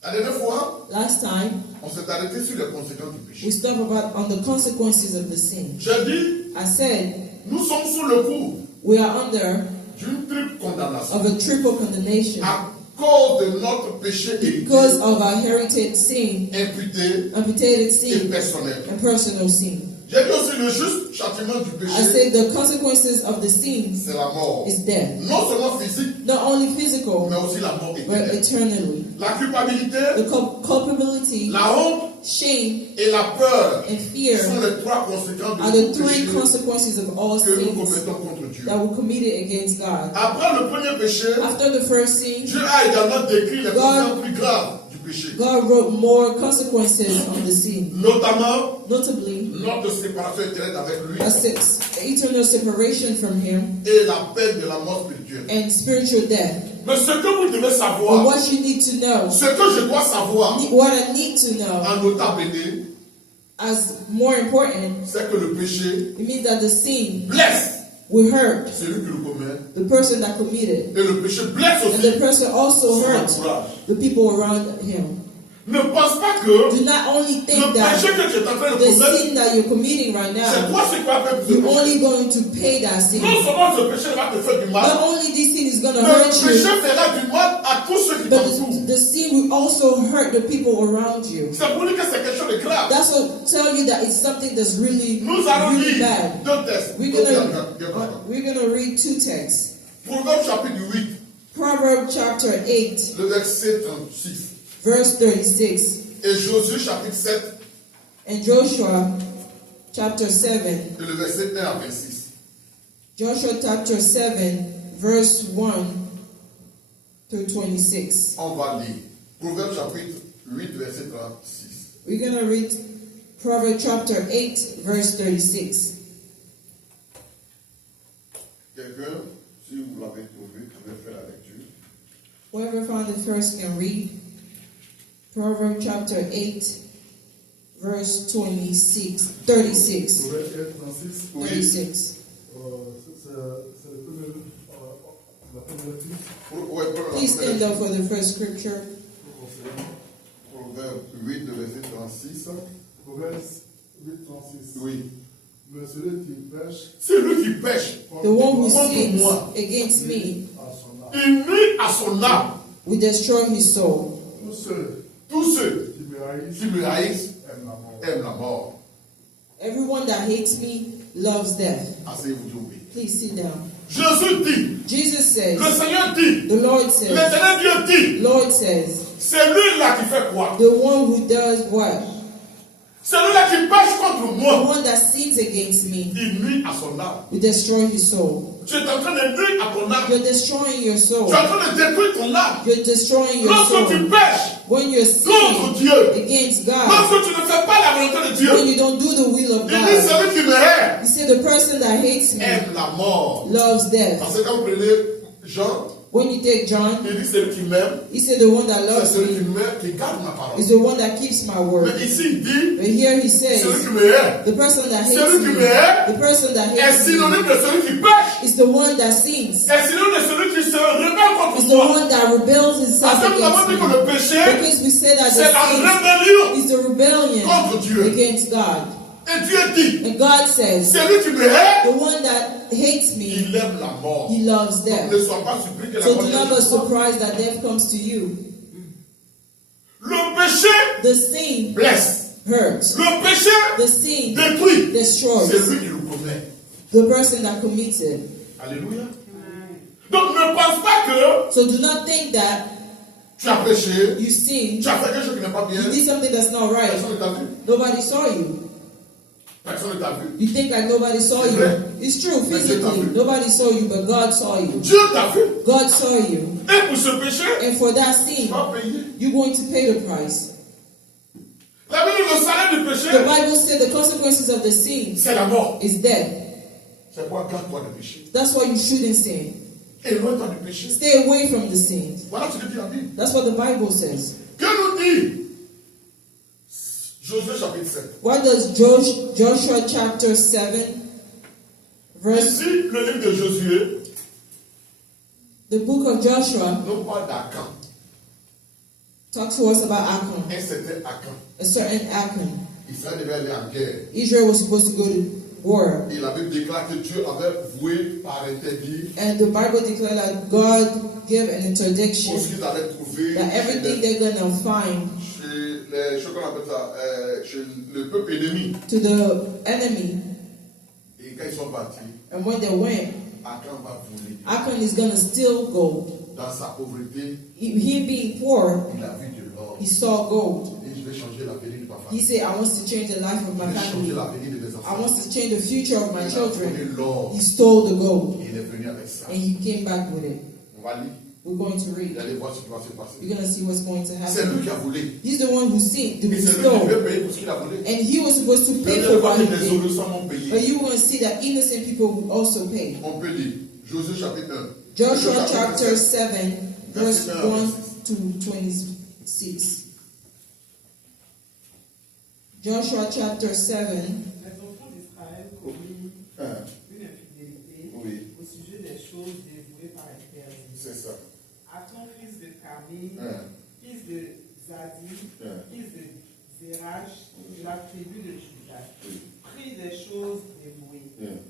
La dernière fois, Last time, on s'est arrêté sur les conséquences du péché. we spoke about on the consequences of the sin. J'ai dit, I said, nous sommes sous le coup we are under d'une triple condamnation of a triple condemnation à cause de notre péché hérité, because of our heritage sin, imputé amputated et sin, personnel. and personal sin. J'ai dit aussi le juste châtiment du I péché, said the consequences of the sin c'est la mort. is death. Non seulement physique, Not only physical, mais aussi la mort but éternelle. eternally. La culpabilité, The culpability, la honte shame, et la peur and sont fear les trois conséquences are de the tout three péché consequences of all que nous sins commettons contre Dieu. that were committed against God. Après le premier péché, After the first sin, Dieu a également décrit les God- conséquences plus graves du péché. God wrote more consequences of the sin, Notamment, notably notre séparation éternelle avec lui eternal separation from Him et la peine de la mort spirituelle. and spiritual death. Mais ce que vous devez But savoir, what you need to know, ce que je dois savoir what I need to know, en nota bene, as more important, c'est que le péché it means that the sin blesse will hurt celui qui le commet the person that committed, et le péché blesse and aussi the person also son hurts entourage. the people around him. Ne pense pas que Do not only le think that péché que tu es en train de the commettre, sin that you're committing right c'est now, toi ce qui vas faire plus de you're péché. only going to pay that sin. Non seulement ce péché va te faire du mal, Not only this sin is going to le hurt péché you, fera du mal à tous ceux qui but t'entourent. the sin will also hurt the people around you. C'est pour dire que c'est quelque chose de grave. That's what tell you that it's something that's really, Nous allons really lire bad. deux textes. We're gonna read two texts. Proverbe chapitre 8, Proverbs chapter 8, le verset 36. verse 36, Et Josué chapitre 7, and Joshua chapter 7. et le verset 1 à 26. Joshua chapter 7, verse 1 through 26. On va lire. Proverbe chapitre 8, verset 36. We're gonna read Proverbs chapter 8, verse 36. Quelqu'un, si vous l'avez trouvé, pouvez faire la lecture. Whoever found it first can read. Proverbs chapter 8, verse 26, 36. Proverbe 36, Oui. 36. c'est le premier, la première lecture. Ouais, Please stand up for the first scripture. Proverbe 8, le verset 36. Proverbe 8, 36. Oui. Mais celui qui pêche C'est lui qui pêche. The one who Contre sins moi. against me à son âme. Il nuit à son âme. will destroy his soul. Tous ceux Qui me haïssent qui me haïssent aiment la mort. aiment la mort. Everyone that hates me loves death. Asseyez-vous, Dieu oui. Please sit down. Jésus dit, Jesus says, le Seigneur dit, the Lord says, l'éternel Dieu dit, Lord says, c'est lui-là qui fait quoi? the one who does what? C'est lui-là qui pêche contre The moi. one that sins against me Il nuit à son âme. will destroy his soul. Tu es en train de nuire à ton âme. You're destroying your Tu soul. es en train de détruire ton âme. You're destroying your Lorsque tu soul. pêches When you're contre sinning Dieu, against God, lorsque tu ne fais pas la volonté de when Dieu, you don't do the will of il dit God, celui qui me hait he said the person that hates me aime la mort. loves death. Parce que quand vous prenez Jean, When you take John, il dit celui qui m'aime, he said the one that c'est loves celui me qui m'aime, qui garde ma parole. is the one that keeps my word. Mais ici, il dit But here he celui says qui me hait the person that hates Celui qui me, me hait the person that est hates me synonyme de celui qui pêche. is the one that sins. Est synonyme de celui qui se rebelle contre Is the moi. one that rebels himself Parce que nous avons dit que le against me. péché, Because we said that c'est la the sin rébellion is the rebellion contre Dieu. against God. Et Dieu dit, And God says, celui qui me hait, the one that hates me, il aime la mort. he loves death. Ne sois pas surpris que la So mort do not vienne be chez toi. surprised that death comes to you. Le péché The sin blesse. hurts. Le péché The sin détruit. destroys. C'est lui qui le commet. The person that commits it. Alléluia. Donc ne pense pas que So do not think that tu as péché, you sinned, tu as fait quelque chose qui n'est pas bien. you did something that's not right. Personne ne t'a vu. Nobody saw you. Personne ne t'a vu. You think like nobody saw C'est you. vrai. It's true, Mais Dieu t'a physically. vu. Nobody saw you, but God saw you. Dieu t'a vu. God saw you. Et pour ce péché, And for that tu sin, vas payer. you're going to pay the price. La Bible dit le salaire du The péché, Bible said the consequences of the sin c'est la mort. is death. C'est quoi garde-toi du péché. That's why you shouldn't sin. Éloigne-toi du péché. Stay away from the sins. Voilà ce que dit la Bible. That's what the Bible says. Que nous dit Josué chapitre 7. What does Joshua chapter 7, verse, Ici, le livre de Josué the book of Joshua nous parle d'Akan. talks to us about Achan, Un certain Akan. a certain Achan. Israël devait aller en guerre. Israel was supposed to go to war. Et la Bible déclare que Dieu avait voué par interdit And the Bible declared that God gave an interdiction tout ce qu'ils allaient trouver that everything they're going to find chez les, je sais qu'on appelle ça, chez le peuple ennemi. to the enemy. Et quand ils sont partis, And when they went, Akan va voler. Achan is going to steal gold. Dans sa pauvreté, He being poor, il a vu de l'or. he saw gold. Et je vais changer l'avenir de ma He famille. said, I want to change the life of Je my vais changer family. l'avenir de mes I enfants. want to change the future of my Il a children. volé l'or. He stole the gold. Et il est venu avec ça. And he came back with it. On va lire. We're going to Vous read. allez voir ce qui va se passer. We're going to see what's going to C'est lui happen. qui a volé. He's the one who sinned, who Et c'est lui qui stole. devait payer pour ce qu'il a volé. And he was supposed to Vous pay allez for voir what que he les did. innocents vont payer. But you will see that innocent people will also pay. On peut lire. Josué chapitre 1. Joshua chapter 7, verse Verset 1 à 1 to 26. Joshua chapter 7, Les enfants d'Israël commirent Hein, une infidélité Oui. au sujet des choses dévouées par l'Éternel. c'est ça. Achan, fils de Carmi, Hein, fils de Zadi, hein, fils de Zérach, de la tribu de Juda, oui, prit des choses dévouées. hein.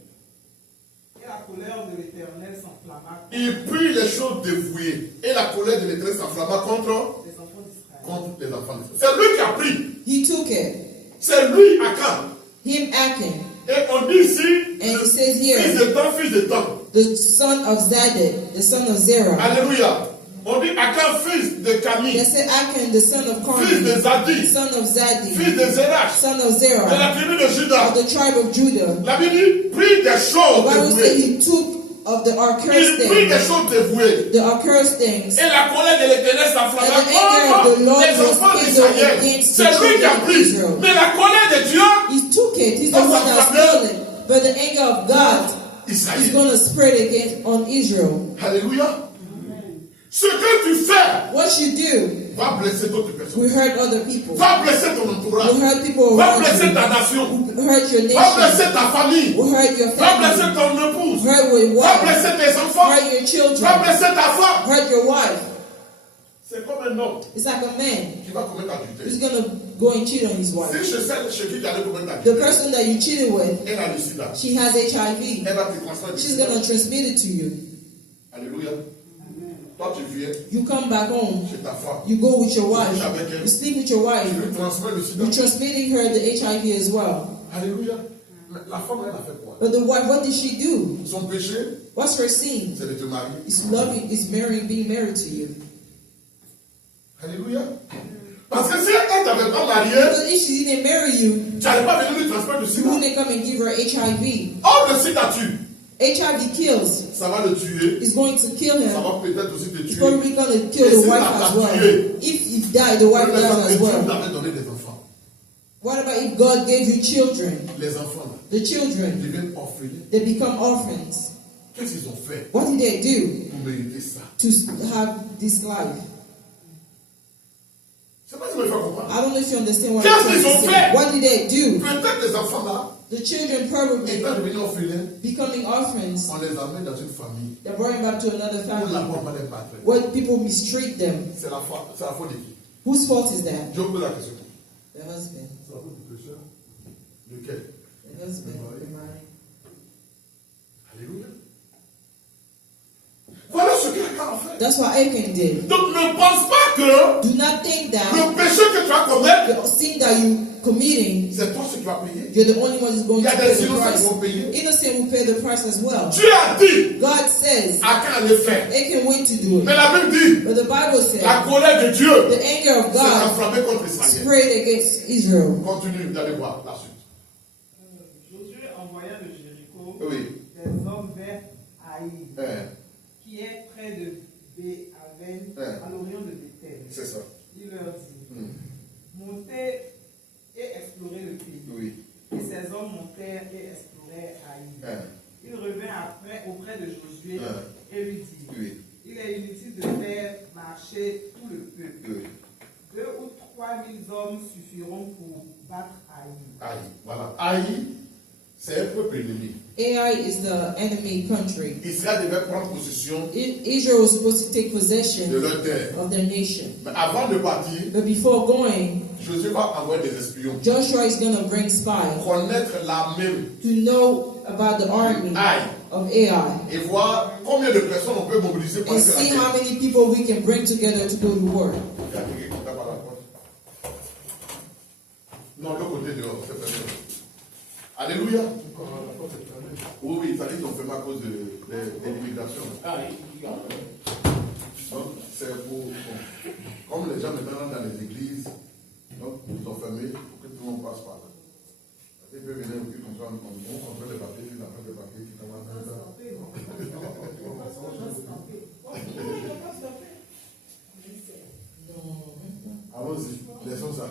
Et la colère de l'Éternel s'enflamma Il prit les choses dévouées. Et la colère de l'Éternel s'enflamma contre les enfants d'Israël. les enfants d'Israël. C'est lui qui a pris. he took it. C'est lui, Akan. Him Achan. Et on dit ici, And it says fils here, de temps, fils de temps. the son of Zadok, the son of Zerah. Alléluia. On dit Akan, fils de They Camille, said Achan, the son of fils de Carmi, Zadi, son of Zadi, fils de Zérach, son of de Zerah, la tribu de of Juda. the tribe of Judah. La Bible dit, prit des The choses Bible said dévouées. he took of the accursed Il prit des things, choses dévouées. the accursed things, Et la colère de l'Éternel s'enflamma And the anger of the contre Lord les was enfants kindled d'Israël. against C'est the lui qui a children of pris. Israel. Mais la colère de Dieu, he took it. He's the That's one that what stole it. But the anger of God is Israël. going to spread against on Israel. Alléluia. Ce que tu fais What you do va blesser d'autres personnes. will hurt other people. Va blesser ton entourage. Will hurt people Va around blesser you. ta nation. Will hurt your Va nation. blesser ta famille. Will hurt your Va blesser family. ton épouse. Hurt your Va wife. blesser tes enfants. Hurt your Va children. blesser ta femme. Hurt your wife. C'est comme un homme It's like a man qui va commettre who's adultère. going to go and cheat on his wife. Si je sais chez qui tu allais commettre The adultère, person that you cheated with, elle a le sida. she has HIV. Elle va te transmettre. She's going to transmit it to you. Alléluia. Toi, tu viens You come back home. chez ta femme. You go with your wife. couches avec elle. You sleep with your Tu wife. lui transmets le sida. You're transmitting her the HIV as well. Alléluia. Mais la femme, elle a fait quoi? But the wife, what did she do? Son péché, What's her sin? c'est de te marier. It's loving, it's marrying, being married to you. Alléluia. Parce que si elle ne t'avait pas marié, Because if she didn't marry you, tu n'allais pas venir lui transmettre le you sida. wouldn't come and give her HIV. Or, le sida tue. HIV kills. Ça va le tuer. It's going to kill Ça him. va peut-être aussi te It's tuer. probably going to kill the wife as well. If he died, the wife dies as Dieu well. t'avait donné des enfants. What about if God gave you children? Les enfants, là, The children, deviennent orphelins. they become orphans. Qu'est-ce qu'ils ont fait What did they do pour mériter ça? to have this life? Je ne sais pas si vous me faites comprendre. I don't know if you understand what Qu'est-ce I'm trying qu'ils to ont say. fait? What did they do? Peut-être les enfants là, The children probably étant devenus orphelins, becoming orphans. on les amène dans une famille. They're brought back to another Pour la family. mort, on va les battre. What people mistreat them. C'est la faute de qui? Whose fault is that? Je vous pose la question. The husband. C'est la faute du pécheur. Lequel? The husband, the man. Alléluia. Voilà ce que Achan a fait. That's what Achan did. Donc ne pense pas que Do not think that le péché que tu vas commettre, the sin that you committing, c'est toi ce qui vas payer. you're the only one who's going Il y to a pay des the innocents qui price. vont payer. Innocent will pay the price as well. Dieu a dit God says Achan allait faire. Achan went to do Mais it. la Bible dit But the Bible says la colère de Dieu the anger of s'est God enflammée contre Israël. sprayed against Israel. Continue, vous allez voir la suite. Josué envoya de Jéricho Oui. des hommes vers Haï, Hein, qui est près de Béhaven, à l'orient de Bethel. c'est ça. Il leur dit, Hmm. montez et explorez le pays. Oui. Et ces hommes montèrent et explorèrent Haï. Hein, Il revint après auprès de Josué et lui dit, oui. il est inutile de faire marcher tout le peuple. Oui. 2 ou 3 000 hommes suffiront pour battre Haï. Aïe. Voilà. Aïe, c'est un peuple ennemi. Ai is the enemy country. Israël devait prendre possession Israel was supposed to take de possession leur terre. of their nation. Mais avant de partir, But before going, Josué va envoyer des espions. Joshua is going to bring spies Connaître l'armée to know about the army Aïe. of Ai Et voir combien de personnes on peut mobiliser pour and faire la see how guerre. many people we can bring together to go to war. Il y a quelqu'un qui tape à la porte. Non, le côté dehors, c'est fermé. Alléluia. La porte est fermée. Oui, oui, ça dit qu'ils ont fait à cause de l'immigration. Donc, c'est pour. Bon, comme les gens maintenant dans les églises, donc, ils ont fermé pour que tout le monde passe par là. Ils peuvent venir aussi comme ça, on contrôle les papiers, puis la fin des papiers qui commencent à faire. Allons-y, laissons ça.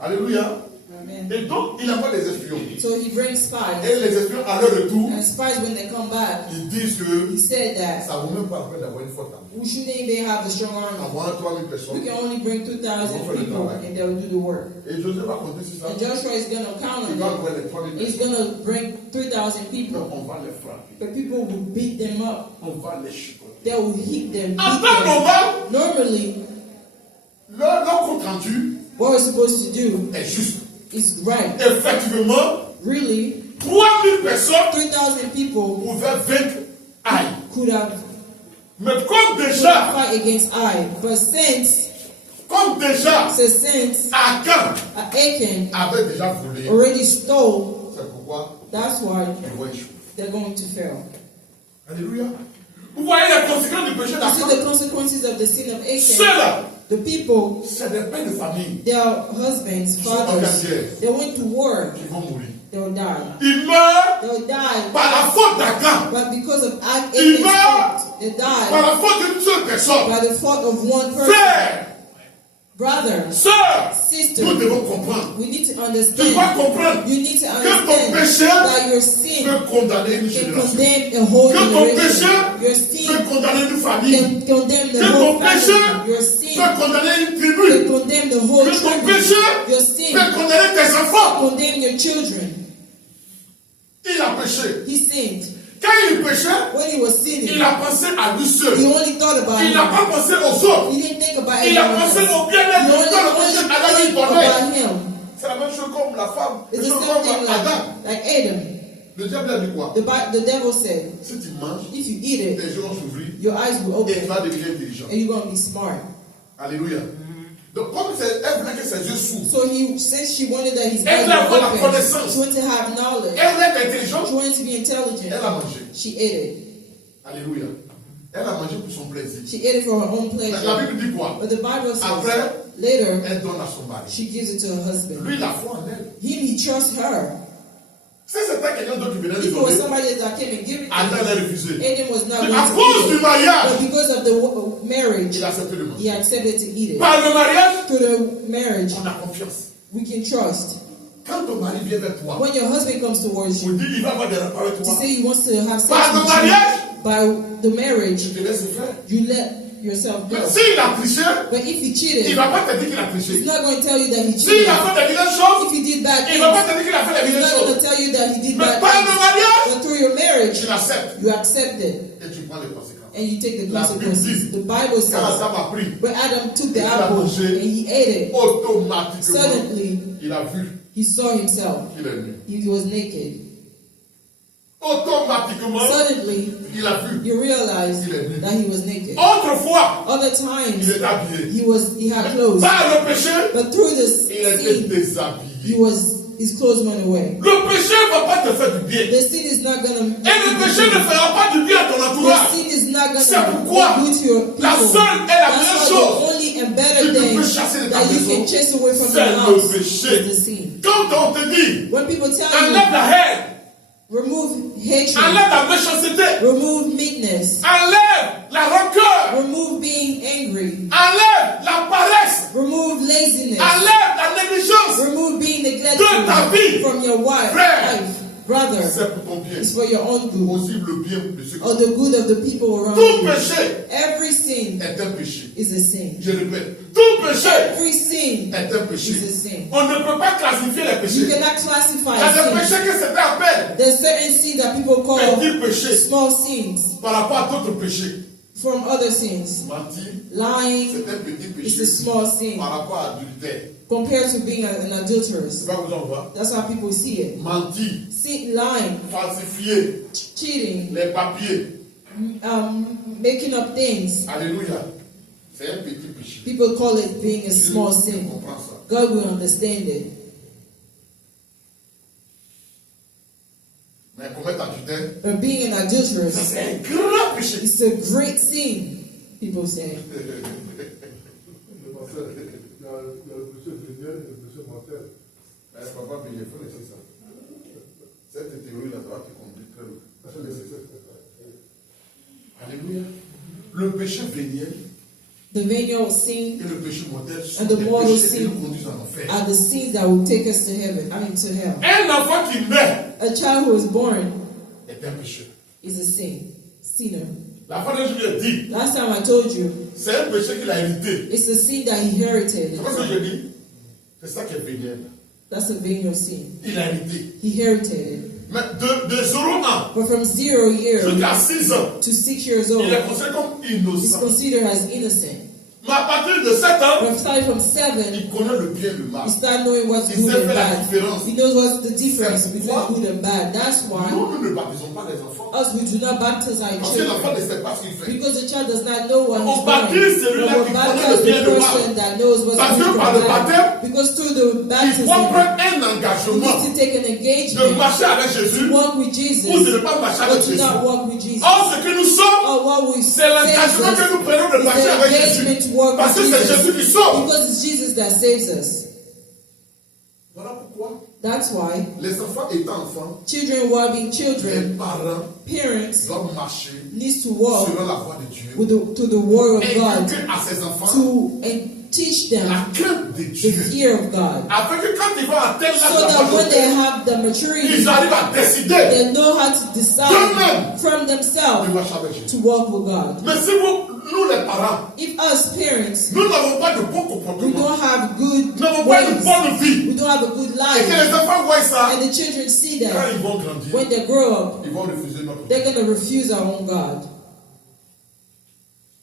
Alléluia. Amen. Et donc, il envoie des espions. So he brings spies. Et les espions, à leur retour, And spies, when they come back, ils disent he que said that ça ne vaut même pas la peine d'avoir une forte armée. we shouldn't even have a strong army. Avoir 3000 We personnes. can only bring 2,000 people and they will do the work. Et Josué va compter sur ça. And Joshua is going to count Il va on envoyer les it. 3000 He's personnes. going to bring 3,000 people. On va les frapper. But people will beat them up. On va les chicoter. They will hit them. En Beat temps them. normal, Normally, leur compte rendu what we're supposed to do est juste. is right. Effectivement, Really, 3000 personnes 3,000 people pouvaient vaincre Aïe. could have Mais comme déjà, fight against Ai. But since Achan Achan avait déjà volé, already stole, c'est pourquoi that's why ils vont échouer. they're going to fail. Alléluia. Vous voyez les conséquences du péché You see d'Achan? the consequences of the sin of Achan. Ceux-là, The people, c'est des pères de famille their husbands, fathers, they went to war. qui vont mourir. They'll die. Ils meurent They'll die. par la faute d'Achan, But because of Ils Achan's meurent fault, they par die la faute d'une seule personne. by the fault of one person. Frères, Brother, sœurs, sister, nous devons comprendre. we need to Tu dois understand. comprendre You need to que ton understand péché that your sin peut condamner une can génération. condemn a whole Que ton generation. Your péché sin peut condamner une famille. can condemn the Que whole ton péché family. Your sin peut condamner une can tribu. condemn the whole Que ton tribe. péché Your sin peut condamner tes enfants. condemn your children. Il a péché. He sinned. Quand il péchait, When he was il sinning, a pensé à lui he seul. only thought about Il n'a him. pas pensé aux autres. He didn't think about Il a anyone pensé else. au He bien-être only de tout le péché à la vie think donnée. about him. C'est la même chose comme la femme. It's C'est the comme same thing Adam. like Adam. Le diable a dit quoi? The devil said, Si tu manges, if you eat it, tes yeux vont s'ouvrir your eyes will et tu open vas devenir intelligent. and you're going to be smart. Alléluia. Donc, comme elle voulait que ses yeux s'ouvrent, So since she wanted that his Elle eyes voulait were avoir la open, connaissance. she wanted to have knowledge. elle voulait être intelligente, She wanted to be intelligent. elle a mangé. She ate it. Alléluia. Elle a mangé pour son plaisir. She ate it for her own La pleasure. Bible dit quoi? But the Bible says Après, later elle donne à son mari. she gives it to her husband. Lui, il a foi en elle. He trusts her. Si c'était quelqu'un d'autre qui venait lui If it was donner, somebody that came and gave it to Adam him, l'a refusé. Adam was not À going to cause eat du it. mariage, But because of the marriage, il a accepté le he manger. accepted to eat it. Par le mariage, Through the marriage, on a confiance. we can trust. Quand ton mari vient vers toi, When your husband comes towards on you dit il va avoir des rapports avec to toi, say he wants to have sex Par le with mariage, you, by the marriage, tu te laisses faire. you let yourself go. Mais s'il a triché, But if he il cheated, ne va pas te dire qu'il a he's triché. not going to tell you that he S'il cheated. a fait des vilaines choses, If he did bad il ne va pas things, te dire qu'il a fait des he's vilaines not going choses. to tell you that he did Mais bad par le things. mariage, But through your marriage, tu l'acceptes you accept it et tu prends les conséquences. and you take the La Bible consequences. dit, The Bible quand says, Adam a pris, when Adam took the Il a apple mangé. and he ate it, automatiquement, suddenly il a vu He saw himself. qu'il est nu. He was naked. Automatiquement, Suddenly, il a vu. he realized that he was naked. Autrefois, Other il times, est habillé. he had clothes. Par le péché, But through this il était sin, déshabillé. his clothes went away. Le péché ne va pas te faire du bien. The sin is not gonna Et le péché ne fera pas du bien à ton The entourage. sin is not C'est gonna pourquoi do to your people. la seule et la That's meilleure why chose the only and que better tu thing peux chasser de ta that you maison, can chase away from c'est your le house péché. is the sin. Quand on te dit, When people tell enlève you, la haine, remove hatred, enlève la méchanceté, remove meekness, enlève la rancœur, remove being angry, enlève la paresse, remove laziness, enlève la négligence, remove being de ta vie, neglectful from your wife, frère, brother. c'est pour ton bien. It's for your own good, Aussi le bien de ceux qui or the good of the people around Tout you. péché Every sin est un péché. is a sin. Je répète, tout péché Every sin est un péché. is a sin. On ne peut pas classifier les You péchés. cannot Il y classify a des sin. péchés que c'était appelé There's certain sins that people call petits péchés small sins par rapport à d'autres péchés. from other sins. Mentir, Lying c'est un petit is péché a small sin par rapport à adultère. compared to being an adulteress. C'est pas où on va. That's how people see it. Mentir, Lying, falsifier cheating, les papiers. making up things. Alléluia. C'est un petit péché. People call it being a small Dieu sin. comprend ça. God will understand it. Mais commettre adultère, But being an ça adulteress, c'est un grand péché. it's a great sin, people say. Parce que il y a le péché véniel et le péché mortel. Papa, il faut laisser ça. Cette théorie-là, ça va te conduire très loin. Il faut laisser ça. Alléluia. Le péché véniel The venial sin et le péché mortel sont And the des mortal péchés qui sin nous conduisent en enfer. are the sins that will take us to heaven, to hell. Un enfant qui naît A child who is born est un péché. is a sinner. La fois que je lui ai dit, Last time I told you, c'est un péché qu'il a hérité. it's a sin that he inherited. C'est pas ce que je dis. C'est ça qui est véniel. That's a venial sin. Il a hérité. He inherited it. Mais de 0 ans But from 0 years jusqu'à 6 ans, to 6 years il old, est considéré comme he's innocent. considered as innocent. Mais à partir de 7 ans, But starting from 7, il connaît le bien et le mal. he started knowing what's Il good sait and faire la bad. différence. He knows what's the difference C'est between pourquoi good and bad. That's why Nous ne baptisons pas les enfants. us, we do not baptize our Parce que l'enfant children. ne sait pas ce qu'il fait. Because the child does not know what On he's baptise doing. celui-là But qui we connaît baptize le bien et the le mal. person that knows what's Parce que good par and le baptême, bad. Because through the Il baptism, faut prendre un you engagement need to take an de engagement marcher avec to Jésus walk with ou de Jesus ne pas marcher or avec to Jésus. not walk with Jesus. Or, ce que nous sommes, Or what we c'est l'engagement que nous prenons de marcher avec engagement Jésus. to walk Parce que with c'est Jésus Jesus. qui sauve. Because it's Jesus that saves us. Voilà pourquoi That's why les enfants étant enfants, children, while being les children, parents parents doivent marcher needs to walk selon la voie de Dieu to the word of et God inculquer à ses enfants and teach them la crainte de the Dieu. fear of God, Afin que quand ils vont atteindre so la that when they majorité, have the maturity, ils arrivent à décider they know how to decide from de themselves marcher avec Jésus. to walk with God. Mais si nous les parents, If us parents, nous n'avons pas de bon we comportement, don't have good nous n'avons pas une ways, bonne vie, we don't have a good et que life, les enfants voient ça, and the children see quand that, ils vont grandir, when they grow up, ils vont refuser notre they're vie. going to refuse our own God.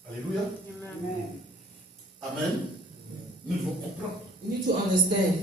Alléluia. Amen. Amen. Nous devons comprendre. We need to understand.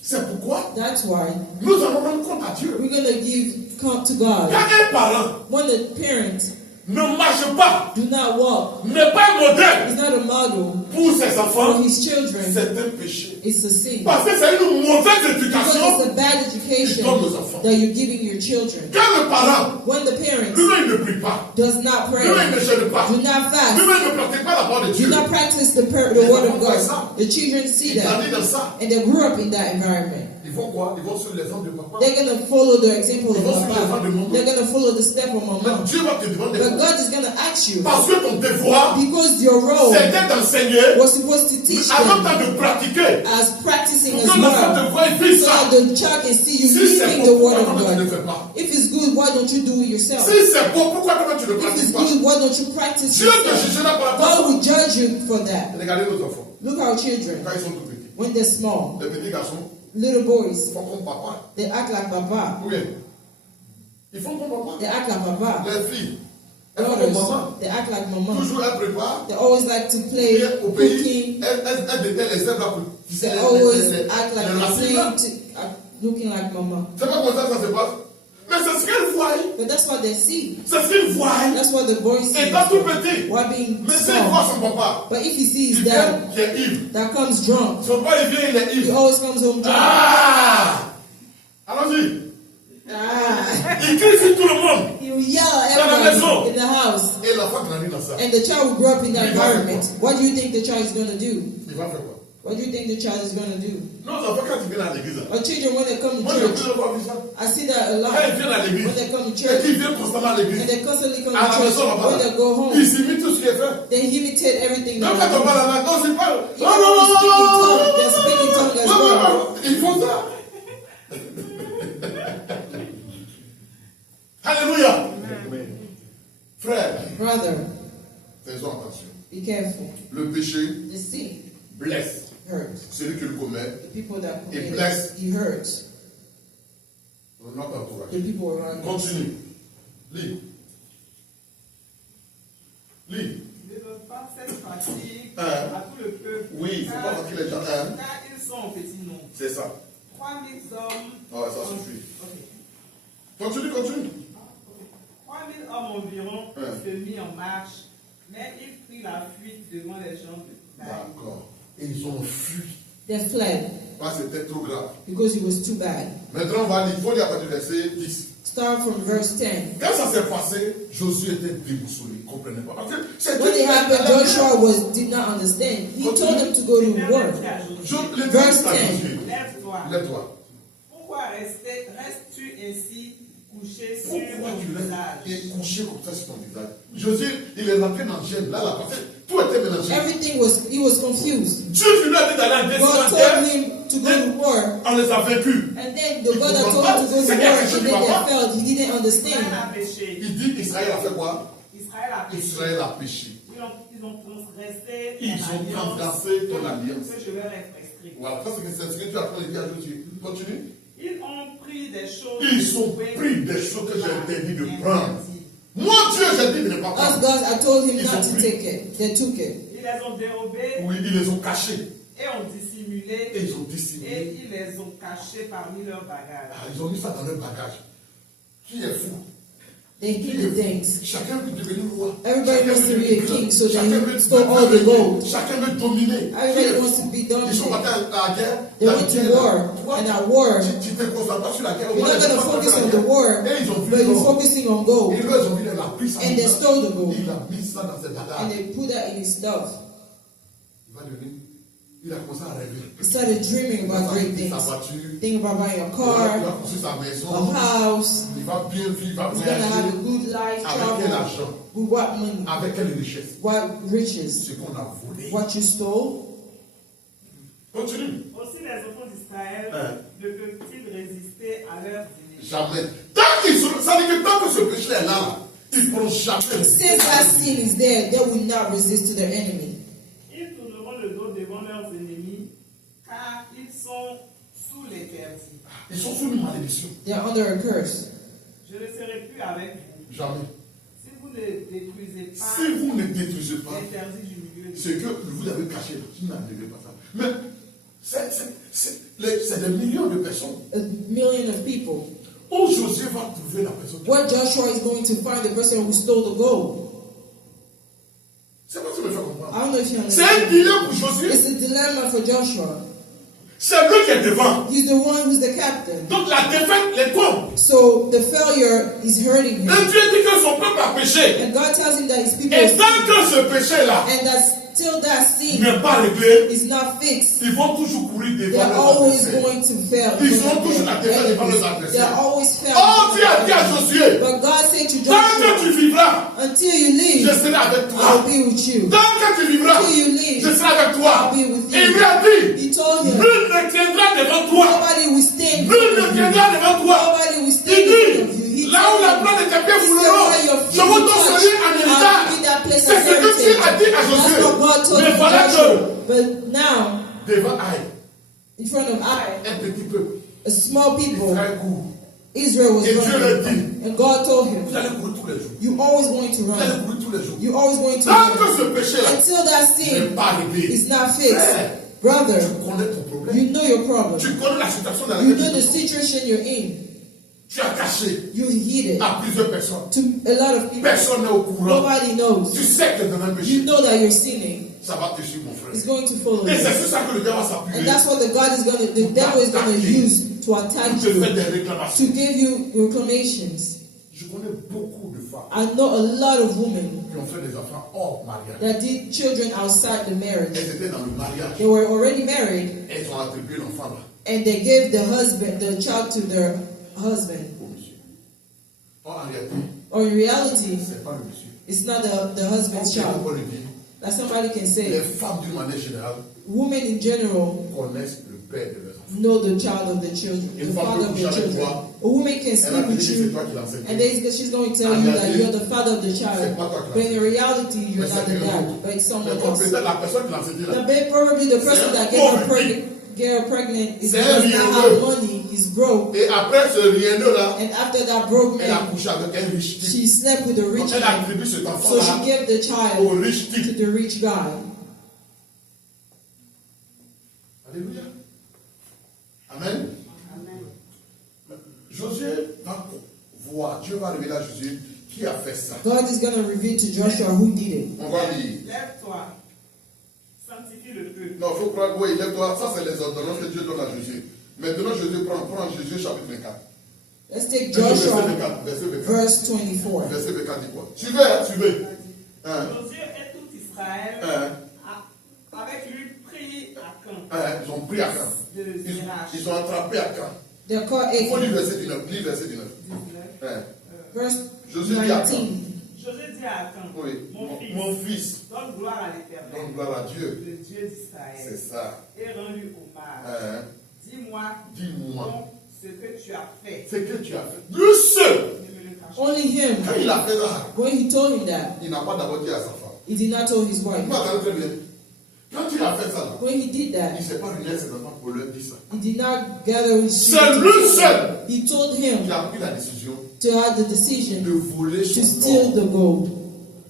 C'est pourquoi That's why nous allons rendre compte à Dieu. we're going to give count to God. Quand un parent When the parent ne marche pas, do not walk, n'est pas un modèle is not a model pour ses for enfants, his children, c'est un péché. it's a sin. Parce que c'est une mauvaise Because éducation it's a bad qui education donne aux enfants. that you're giving your children. Quand le parent, When the parent lui-même ne prie pas, does not pray, lui-même ne jeûne pas, do not fast, lui-même ne pratique pas la parole de do Dieu, not practice the word of God, the children see il that, grandit dans ça. and they grew up in that environment. Ils vont quoi? Ils vont suivre l'exemple de papa. They're going to follow the example of Ils vont suivre Papa. l'exemple de maman. They're going to follow the step of Mais Mama. Dieu va te demander But God is going to ask you, parce que ton devoir, because your role c'était d'enseigner was supposed to teach en même them temps de pratiquer. as practicing Pour as que l'enfant well, te voie et vise so ça. that the child can see you Si c'est living bon, the word pourquoi of tu ne le God. fais pas? If it's good, why don't you do it yourself? Si c'est bon, pourquoi tu ne le If it's pratiques pas? good, why don't you practice Dieu te yourself? jugera par rapport à God ça. will judge you for that. Regardez nos enfants. Look our children, Quand ils sont tout petits. when they're small, Les petits garçons little boys, font comme papa. they act like Papa. Ou bien, ils font comme They papa. act like Papa. Les filles, elles font comme maman. Daughters, they act like Mama. Toujours elles préparent. They always like to play Et au pays, cooking. elles détaillent les zèbres là pour tisser They les always act like racines they're là. playing looking like mama. C'est pas comme ça que ça se passe. Mais c'est ce qu'elle voit. But that's what they see. C'est ce qu'il voit. That's what the boy sees. Étant tout petit. While being Mais s'il voit small. son papa, But if he sees il his vient dad qui est ivre. that comes drunk, Son père, il vient, il est he ivre. always comes home drunk. Ah! Allons-y. Ah. Il crie sur tout le monde. He will yell Dans la at maison. everybody in the house. Et l'enfant grandit dans ça. And the child will grow up in that environment. What do you think the child is going to do? Il va faire quoi? What do you think the child is going to do? Non, les enfants, quand ils viennent à l'église, Our children, when they come to moi, j'ai church, plus de voir ça. I see that a lot. Quand ils viennent à l'église, When they come to et church, qu'ils viennent constamment à l'église, and they constantly come à la to church, maison, là-bas, when they go home, ils imitent tout ce qui est fait. they imitate everything Donc, that quand on parle là-bas, non, c'est pas. They're speaking tongue as well. Ils font ça. Alléluia. Frère, Brother, faisons attention. be careful. Le péché The sin blesse hurts. celui qui le commet. The people that It commit bless. it, he hurts. Notre entourage. The people around him. Continue. Lis. Lis. Ne donne pas cette fatigue Hein? à tout le peuple. Oui, il ne faut pas fatiguer les gens. Hein? Car ils sont en petit nombre. C'est ça. 3000 hommes. Ah, ça suffit. Ok. Continue, continue. 3000 hommes environ Hein? se mis en marche, mais ils prirent la fuite devant les gens de bataille. D'accord. Et ils ont fui. They fled Parce que c'était trop grave. because it was too bad. Maintenant, on va lire. Il faut lire à partir du verset 10. Start from verse 10. Quand ça s'est passé, Josué était déboussolé. Il ne comprenait pas. Parce que c'est When it happened, Joshua did not understand. He told them to go to work. Verse 10. Lève-toi. Lève-toi. Pourquoi restes-tu ainsi couché sur Pourquoi ton tu l'es visage? couché comme ça sur ton visage? Josué, il est rentré dans le gêne. Là, parce que tout était mélangé. Everything he was confused. Dieu qui lui a dit d'aller en God descendant told him to go to war. on les a vaincus. And then the God that told him to go to war, and then they felt he didn't Israël understand. a péché. Il dit Israël a fait quoi? Israël a péché. Israël a péché. Ils ont transgressé Ils ont transgressé ton alliance. que je leur ai prescrit. Voilà, ça c'est ce que tu as dit à Josué. Continue. Ils ont pris des choses. Ils ont pris des choses que j'ai interdit de prendre. Moi, Dieu, j'ai dit de ne pas As prendre. God, I told him Ils not ont to pris. take it. They took it. Ils les ont dérobés Oui, ils les ont cachés. et ont dissimulé. Et ils ont Et dissimulé. ils les ont cachés parmi leurs bagages. Ah, ils ont mis ça dans leur bagage. Qui est fou? They hid the things. Chacun veut devenir roi. Everybody Chacun wants veut to be a devenir king, grand. so they Chacun veut stole all the gold. Chacun veut dominer. Everybody wants to be Ils sont partis dominated. à la guerre. They went to war, and at war, Tu te concentres pas sur la guerre. you're not going to focus on the war, Et ils ont vu but you're l'or. focusing on gold. Et eux, ils ont vu, il a pris ça. And they stole the gold. Il a mis ça dans ses And bagages. they put that in his stuff. Il va devenir. Il a commencé à rêver. He started dreaming about great Sa things. voiture. Thinking about buying a Il car, va construire sa maison. a house. Il va bien vivre. Il va He's going to have a voyager. good life, Avec quel travel. argent? With what money? Avec quelle richesse? What riches? Ce qu'on a volé. What you stole? Continue. Aussi, les enfants d'Israël Hein. ne peuvent-ils résister à leurs ennemis? Jamais. Ça veut dire que tant que ce péché est là, ils ne pourront jamais résister. Since that sin is there, they will not resist to their enemy. Ils tourneront le dos devant leurs ennemis, car ils sont sous l'interdit. Ils sont sous une malédiction. They are under a curse. Je ne serai plus avec vous. Jamais. Si vous ne détruisez pas Si vous ne détruisez pas l'interdit du milieu de ce que vous avez caché, vous n'arrivez pas ça. Mais c'est des millions de personnes. A million of people. Où Josué va trouver la personne. Where Joshua is going to find the person who stole the gold. C'est pas ce que je me fais comprendre. I don't know if you C'est un understand. dilemme pour Josué. It's a dilemma for Joshua. C'est lui qui est devant. He's the one who's the captain. Donc la défaite les tombe. So the failure is hurting him. Et Dieu dit que son peuple a péché. And God tells him that his people Et tant que ce péché-là and that till that sin n'est pas réglé, is not fixed, ils vont toujours courir devant they're leurs always adversaires. going to fail. Ils ont toujours la défaite devant leurs They're adversaires. always failing. Oh, Dieu a dit à Josué, But God said to tant que Joshua, tu vivras, until you je leave, serai avec I'll toi. be with you. Tant que tu vivras, Until you leave, je serai avec toi. I'll be with Et il you. lui a dit, He told him, nul ne tiendra devant toi. nobody will stand Nul ne before you. tiendra devant toi. Nobody will Il stand in front of you. dit, He là où la told plante de tes pieds him, fouleront, where your je vous donnerai un I'll héritage. give you that place C'est as ce que Dieu a dit à That's Josué. what God told Mais him to voilà Joshua. que But now, devant Aïe, in front of Ai, un petit peuple, a small people, Israël court. Israel was Et Dieu leur dit, running. And God told him, vous allez courir tous les jours. you always going to Vous allez run. courir tous les jours. You always going to Tant run. que ce péché-là Until that n'est sin pas réglé, is not fixed. frère, Brother, Tu connais ton problème. you know your problem. Tu connais la situation dans You laquelle know tu the es. situation you're in. Tu as caché You hid it à plusieurs personnes. to a lot of people. Personne n'est au courant. Nobody knows. Tu sais que tu es dans un You péché. know that you're sinning. Ça va te suivre, mon It's frère. going to follow Et you. c'est sur ça que le diable va s'appuyer. And that's what the devil is going to use to attack Pour te faire you, des réclamations. to give you reclamations. Je connais beaucoup de femmes I know a lot of women qui ont fait des enfants hors mariage. that did children outside the marriage. Elles étaient dans le mariage. They were already married, Elles ont attribué l'enfant là and they gave the child to their husband. au monsieur. Or, en réalité, Or in reality, c'est pas le monsieur. it's not the Comme husband's quelqu'un child. peut le dire, That somebody can les say, femmes d'une manière générale women in general connaissent le père de leurs enfants. know the child of the children, the father of the children. A woman can Elle va sleep te with dire c'est you, toi qui l'as enseigné. and she's going to tell you that you're the father of the child, but in reality, you're not the dad, but it's someone Mais comme else. peut-être la personne qui l'a enseigné là, Probably the person that get her pregnant is because they have money, is broke, et après ce riendeau là, and after that broke elle a man, couché avec un riche type. she slept with a Donc rich elle man, attribue cet enfant so she là gave the au child riche to type. the rich guy. Alléluia. Amen. Josué va voir, Dieu va révéler à Josué qui a fait ça. God is going to reveal to Joshua who did it. On va lire. Lève-toi, sanctifie le peuple. Non, il faut croire, oui, lève-toi. Ça, c'est les ordonnances que Dieu donne à Josué. Maintenant, Josué prend Josué chapitre 24. Let's take Verset Joshua 24. Verset 24. verse 24. Verset 24 dit quoi? Suivez, hein, suivez. Hein, Josué et tout Israël hein, avec lui prit à Can hein, ils ont pris à Can. de Zérach. Ils ont attrapé à Can. They're called Il faut 8, lire verset 19. Lis verset 19. 19. Hein. verse Josué dit à Can. 19. Josué dit à Can, Oui, mon fils, donne gloire à l'Éternel, donne gloire à Dieu. le Dieu C'est d'Israël, ça. et rends-lui hommage. Hein, Dis-moi dis-moi donc ce que tu as fait. ce que tu as fait. Lui seul. Ne me le cache pas. Only him, Quand il a fait ça, when he told him that, il n'a pas d'abord dit à sa femme. he did not tell his wife. Vous m'entendez très bien. Quand il a fait ça, là, When he did il that, ne s'est pas réuni à ses enfants pour leur dire ça. he did not gather his C'est children. lui seul He told qui him a pris la décision to have the de decision voler to son steal or. the gold.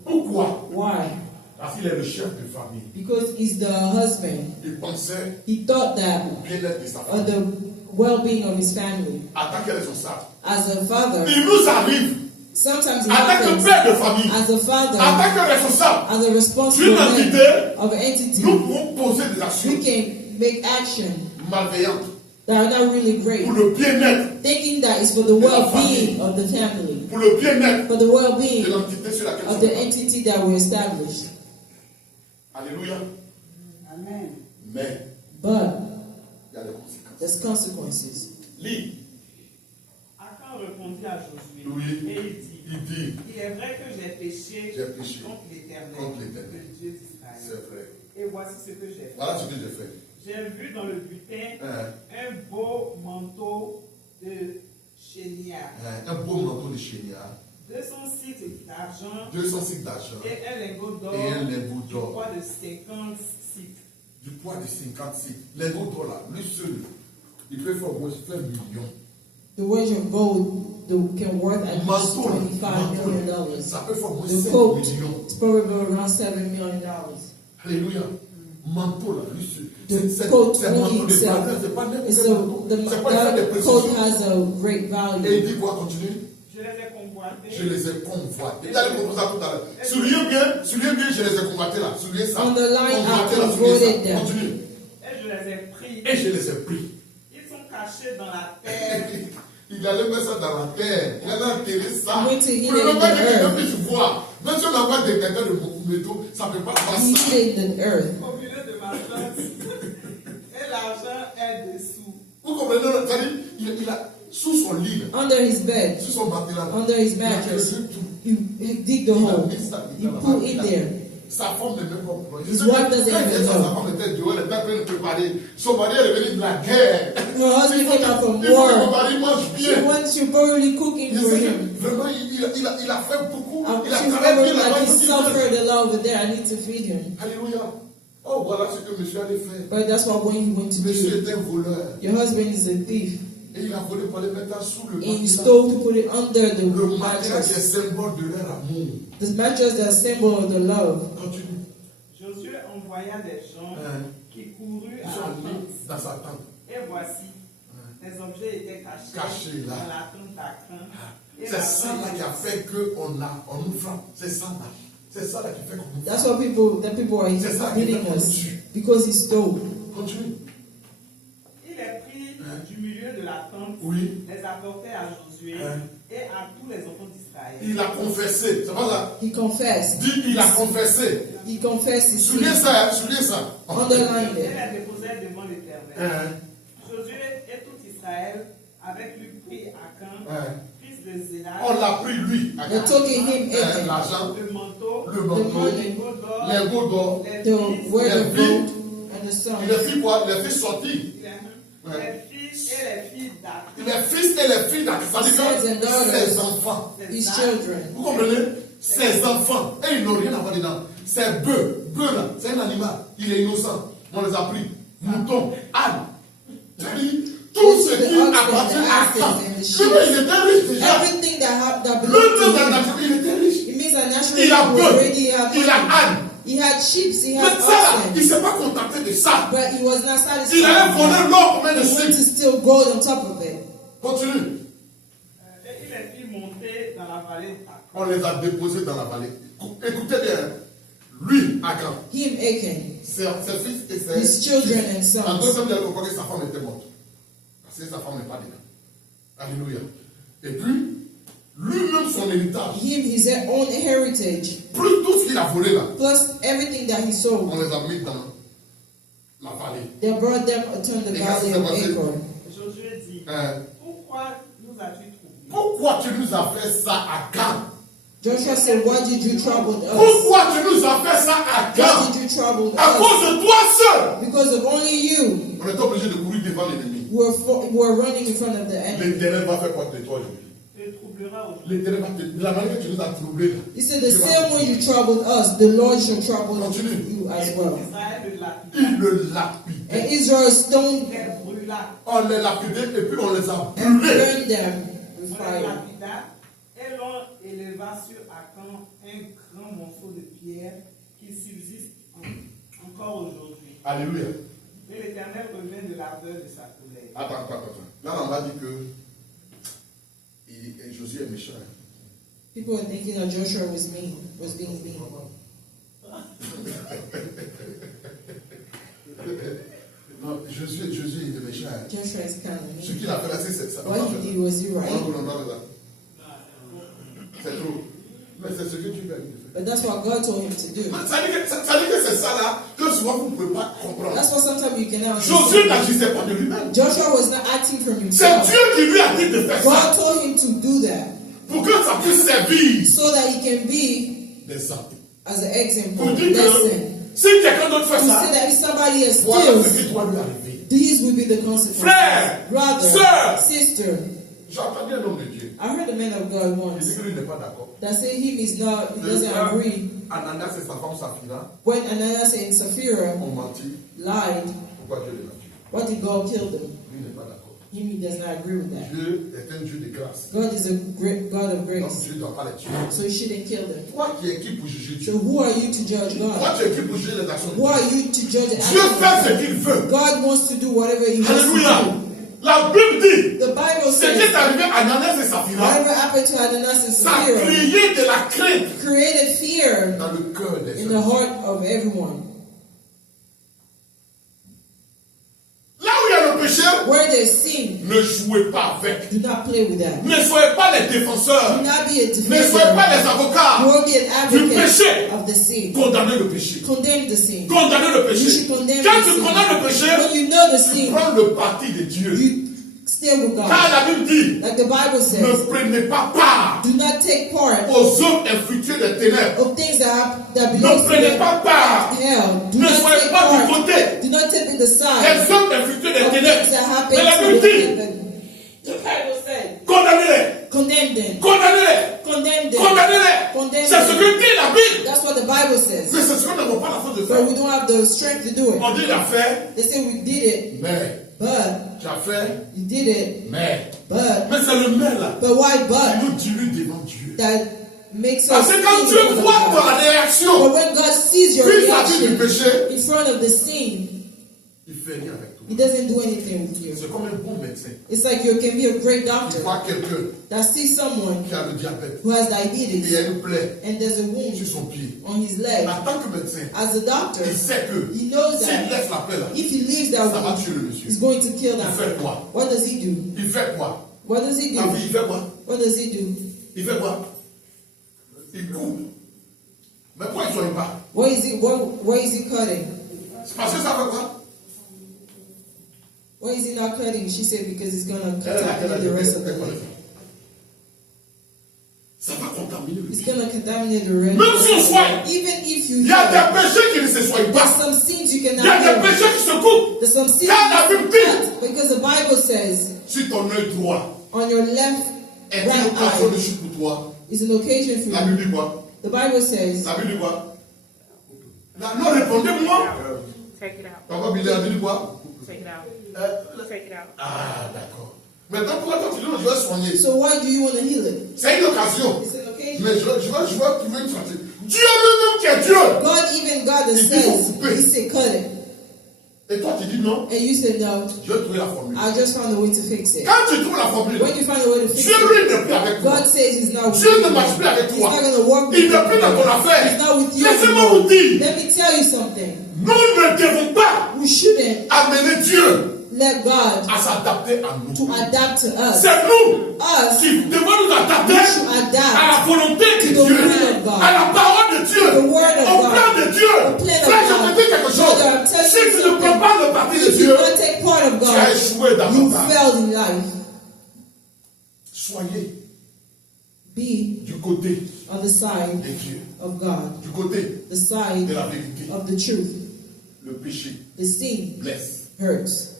Pourquoi? Why? Parce qu'il est le chef de famille. Because he's the husband. Il pensait He thought that au bien-être de sa of famille. the well-being of his family. En tant que responsable. As a father, Il nous arrive, sometimes it en tant que happens. père de famille, As a father, en tant que responsable as a responsible d'une man entité, of an entity, nous pouvons poser des actions we can make action malveillantes that are not really great, pour le bien-être, thinking that it's for the well-being of the family, pour le bien-être for the well-being de l'entité sur laquelle of nous the sommes. entity that we established. Alléluia. Amen. Mais But il y a des conséquences. there's consequences. Lis. Akan répondit à Josué Oui. et il dit, Il dit, il est vrai que j'ai péché j'ai péché contre l'Éternel, contre l'Éternel. le Dieu d'Israël. C'est vrai. Et voici ce que j'ai fait. Voilà ce que j'ai fait. J'ai vu dans le butin Hein, un beau manteau de chénia, un beau manteau de chénia, 200 cycles d'argent 200 cycles d'argent et un lingot d'or et un lingot du d'or poids de 50 cycles. du poids de 50 cycles. Lingot d'or là, lui seul, il peut faire au moins 1 million. The weight of gold can worth at least Manteau, $25 million. ça peut faire au moins The 5 coat millions. is probably around $7 million. Alléluia. Manteau là, lui seul. The coat C'est un manteau really de itself. valeur, c'est pas n'importe It's quel manteau. the C'est pas une affaire de that coat précision. has a great Et value. il dit quoi, continue? Je les ai convoités. Je les ai convoités. Il allait proposer ça tout à l'heure. Soulignez bien, je les ai convoités là. Soulignez ça. On the line, Convoités I là, soulignez converted ça. them. Continue. Et je les ai pris. Et je les ai pris. Ils sont cachés dans la terre. Il allait mettre ça dans la terre. Il allait enterrer ça. Went to hid Pour it le in moment the que quelqu'un earth. puisse voir. Même si on envoie des quelqu'un de beaucoup métaux, ça ne peut pas faire He ça. hid it in the earth. Au milieu de ma tente. Et l'argent est dessous. Vous comprenez? C'est-à-dire, il a sous son lit, Under his bed, sous son matelas, under his il a mattress, creusé tout. you dig the hole. You put it there. Sa femme n'est même pas au His wife doesn't Quand even sa know. femme était dehors, elle était en train de préparer. Son mari est revenu de la guerre. Her husband came out from Il faut que mon war. mari mange She bien. went, she probably cooking Il for sait que him. vraiment, il a fait beaucoup. Il a She's travaillé probably bien like là-bas. he il faut qu'il suffered mange. a lot over there. I need to feed him. Alléluia. Oh, voilà ce que monsieur allait faire. But that's what when he went to Monsieur do. était un voleur. Your husband is a thief. Et il a volé pour aller mettre ça sous le And he matelas. stole to put it under the Le matelas qui est mattress. symbole de leur amour. The mattress is a symbol of the love. Continue. Josué envoya des gens qui coururent Ils à sont la allés tente. dans sa tente. Et voici, les objets étaient Cachés là. dans la tente à crin. Et C'est la ça là qui a fait qu'on nous frappe. C'est ça là. C'est ça là qui fait qu'on nous frappe. That's what people are C'est ça qui hitting fait qu'on us nous tue. because he stole. Continue. Il est pris du milieu de la tente, Oui. les apportait à Josué et à tous les enfants d'Israël. Il a confessé. C'est pas ça. He confessed. Dis, il a confessé. He confessed his sin. Soulignez ça, soulignez ça. Underline Et it. les déposait devant l'Éternel. Josué et tout Israël avec lui prit Achan, fils de Zéla, On l'a pris lui. They took him Achan, L'argent, le manteau, le the manteau, money, les goûts d'or. les the fils, word les of filles. gold, and the son. Il est fait quoi? Il est fait sortir. les fils et les filles d'Achan, Les fils et les filles d'Achan. Sons and daughters. Ses enfants. His children. Vous comprenez? Ses enfants. Et ils n'ont rien à voir dedans. C'est bœuf. Bœuf là, c'est un animal. Il est innocent. On les a pris. Mouton, âne. C'est-à-dire, tout ce qui appartient à Achan. Il était riche déjà. Everything that Le belonged Dieu to de la him. nature, il était riche. It means that naturally Il a he was bœuf. already have Il a âne. He had sheep, he Mais had ça là, il ne oxen, s'est pas contenté de ça. but he was not satisfied. Il allait voler l'or pour mettre He went to dessus. steal gold on top of it. Continue. et il les fit monter dans la vallée d'Achan. On les a déposés dans la vallée. Écoutez bien. Lui, Achan, Him, Achan, ses fils et his ses children and En sons. deuxième lieu, on croit que sa femme était morte. Parce que sa femme n'est pas dedans. Alléluia. Et puis, lui-même son héritage, Him, his own heritage, plus tout ce qu'il a volé là, plus everything that he sold. on les a mis dans la vallée. They brought them to the valley of Achan. Josué dit, pourquoi nous as-tu troublés? Pourquoi tu nous as fait ça à Achan? Joshua said, why did you trouble us? Pourquoi tu nous as fait ça à Why Achan? did you trouble À us? cause de toi seul. Because of only you. On est obligé de courir devant l'ennemi. Were running in front of the enemy. L'éternel va faire quoi de toi aujourd'hui? Tu te troubleras aujourd'hui. L'éternel va te... De la manière que tu nous as troublés là. He said, the same way you troubled us, the Lord shall trouble Continue. you as well. Israël le lapida, Il le lapide. And Israel stoned les brûla, On les lapidait et puis on les a and brûlés. burned them with on les fire. lapida, et l'on éleva sur Achan un grand morceau de pierre qui subsiste encore aujourd'hui. Alléluia. Et l'Éternel revint de l'ardeur de sa colère. Attends. Là, on m'a dit que Josué est méchant. People are thinking that Joshua was being mean. Non, Josué est méchant. Joshua is kind of Ce mean. qu'il a fait là, c'est ça. What he did, was he right? C'est trop. Mais c'est ce que tu veux. But that's what God told him to do. Ça dit que c'est ça là que souvent vous ne pouvez pas comprendre. That's what sometimes you cannot Josué understand. n'agissait pas de lui-même. Joshua was not acting from C'est himself. Dieu qui lui a dit de faire God ça told him to do that pour que ça puisse servir so that he can be d'exemple. as an example, Pour dire lesson. que si quelqu'un d'autre fait To ça, say that if somebody else voilà ce steals, qui doit lui arriver. these will be the consequences. Frère, Brother, sœur. sister, J'ai entendu un homme de Dieu. I heard a man of God Il once dit que lui n'est pas d'accord. that said he doesn't agree. Ananias et sa femme Saphira When Ananias and Sapphira ont menti. lied, Pourquoi Dieu les a tués? what did God kill them? Lui n'est pas d'accord. He does not agree with that. Dieu est un Dieu de grâce. God is a great God of Donc grace, Dieu ne doit pas les tuer. so he shouldn't kill them. Toi qui es qui pour juger So Dieu? who are you to judge Toi God? tu es qui pour juger les actions de Who Dieu? are you to judge the Dieu actions fait of ce God? qu'il veut. God wants to do whatever he wants Alléluia. to do. La Bible dit, The Bible ce qui est says, arrivé à Ananias et Saphira, whatever happened to Ananias and ça a Sapphira créé de la crainte created fear dans le cœur des in the hommes. heart of everyone. Là où il y a le péché, Where there's sin, ne jouez pas avec. do not play with that. Ne soyez pas les défenseurs. Do not be a Ne soyez pas les defender. avocats. You will be an Du advocate péché. of the sin. Condamnez le péché. Condemn the sin. Condamnez le You péché. should condemn Quand the tu sin. condamnes le péché, When you know the tu sin, prends le parti de Dieu. you stay with Car God. la Bible dit, Like the Bible ne says, prenez pas part do not take part aux œuvres infructueuses des ténèbres. of things that Ne belong to prenez pas part. hell. Do Ne not soyez take pas du part. côté Do not take the side des œuvres infructueuses des of ténèbres. things that happen Mais la to Bible the dit, heaven. The Bible said, condamnez-les. condemn them. Condamnez-les. Condemn them. Condamnez-les. Condemn C'est ce them. que dit la Bible. That's what the Bible says. Mais c'est ce qu'on n'a pas la force de But faire. we don't have the strength to do it. On dit la fait, They say we did it, mais. but Tu as fait, you did it, mais. but Mais c'est le mais là why qui but nous dilue devant Dieu. that makes Parce us que quand think Dieu of voit God. ta réaction, But when God sees your puis la vie du reaction péché, in front of the sin, il fait rien avec toi. He doesn't do anything with you. C'est comme un bon médecin. It's like you can be a great Il doctor voit quelqu'un that sees someone qui a le diabète who has et il diabetes y a une plaie and there's a wound sur son pied. on his leg. En tant que médecin, As a doctor, il sait que he knows s'il that laisse la plaie là, if he leaves ça that va wound, tuer le monsieur. he's going to kill Il that fait man. quoi? What does he do? Il fait quoi? What does he La do? vie, il fait quoi? What does he do? Il fait quoi? Il coupe. Mais pourquoi il ne soigne pas? What is he cutting? C'est parce que ça fait quoi? Why is he not cutting? She said because he's gonna Elle a contaminate the rest of the elle leg. Ça va contaminer le It's pied. gonna contaminate the rest. Même si on soigne, Even if you il y a heal, des péchés qui ne se soignent there's pas. some sins you Il y a cannot des heal. péchés qui se coupent. There's some sins Quand la you Bible cannot dit, cut, because the Bible says si ton œil droit on your left est une right occasion de eye chute pour toi, is an occasion for la you. Bible dit quoi? The Bible says La Bible dit quoi? Non, répondez-moi. Take it out. Papa Billy a dit quoi? Take it out. Take it out. Ah, d'accord. Maintenant, pourquoi toi tu dis non, je vais soigner? so. Why do you want to heal it? C'est une occasion. It's an occasion. Mais je vais trouver une stratégie. Dieu lui-même qui est Dieu. God, even God that Il dit, faut says, couper. He said, cut it, Et toi tu dis non, and you said no. je vais trouver la formule. I just found a way to fix it. Quand tu trouves la formule, When you find a way to fix Dieu it, lui n'est plus avec toi. God says He's not with Dieu ne you. marche plus avec He's toi. not going to work with Il you. n'est plus dans ton He's affaire. not with you. Laissez-moi vous dire, Let me tell you something. nous ne devons pas We shouldn't amener Dieu let God à s'adapter à to nous. adapt to us. C'est nous Us qui devons nous adapter we should à adapt la volonté de to the Dieu, will of God, à la parole de Dieu, the word of au God, plan de Dieu. the plan of Frère, je God. te dis quelque chose. Brother, I'm telling Si you tu ne something. prends pas le parti de If you Dieu, don't take part of tu as God, échoué dans you ta part. failed in life. Soyez Be du côté on the side de Dieu, of God, du côté the side de la vérité. of the truth. Le péché The sin blesse. hurts.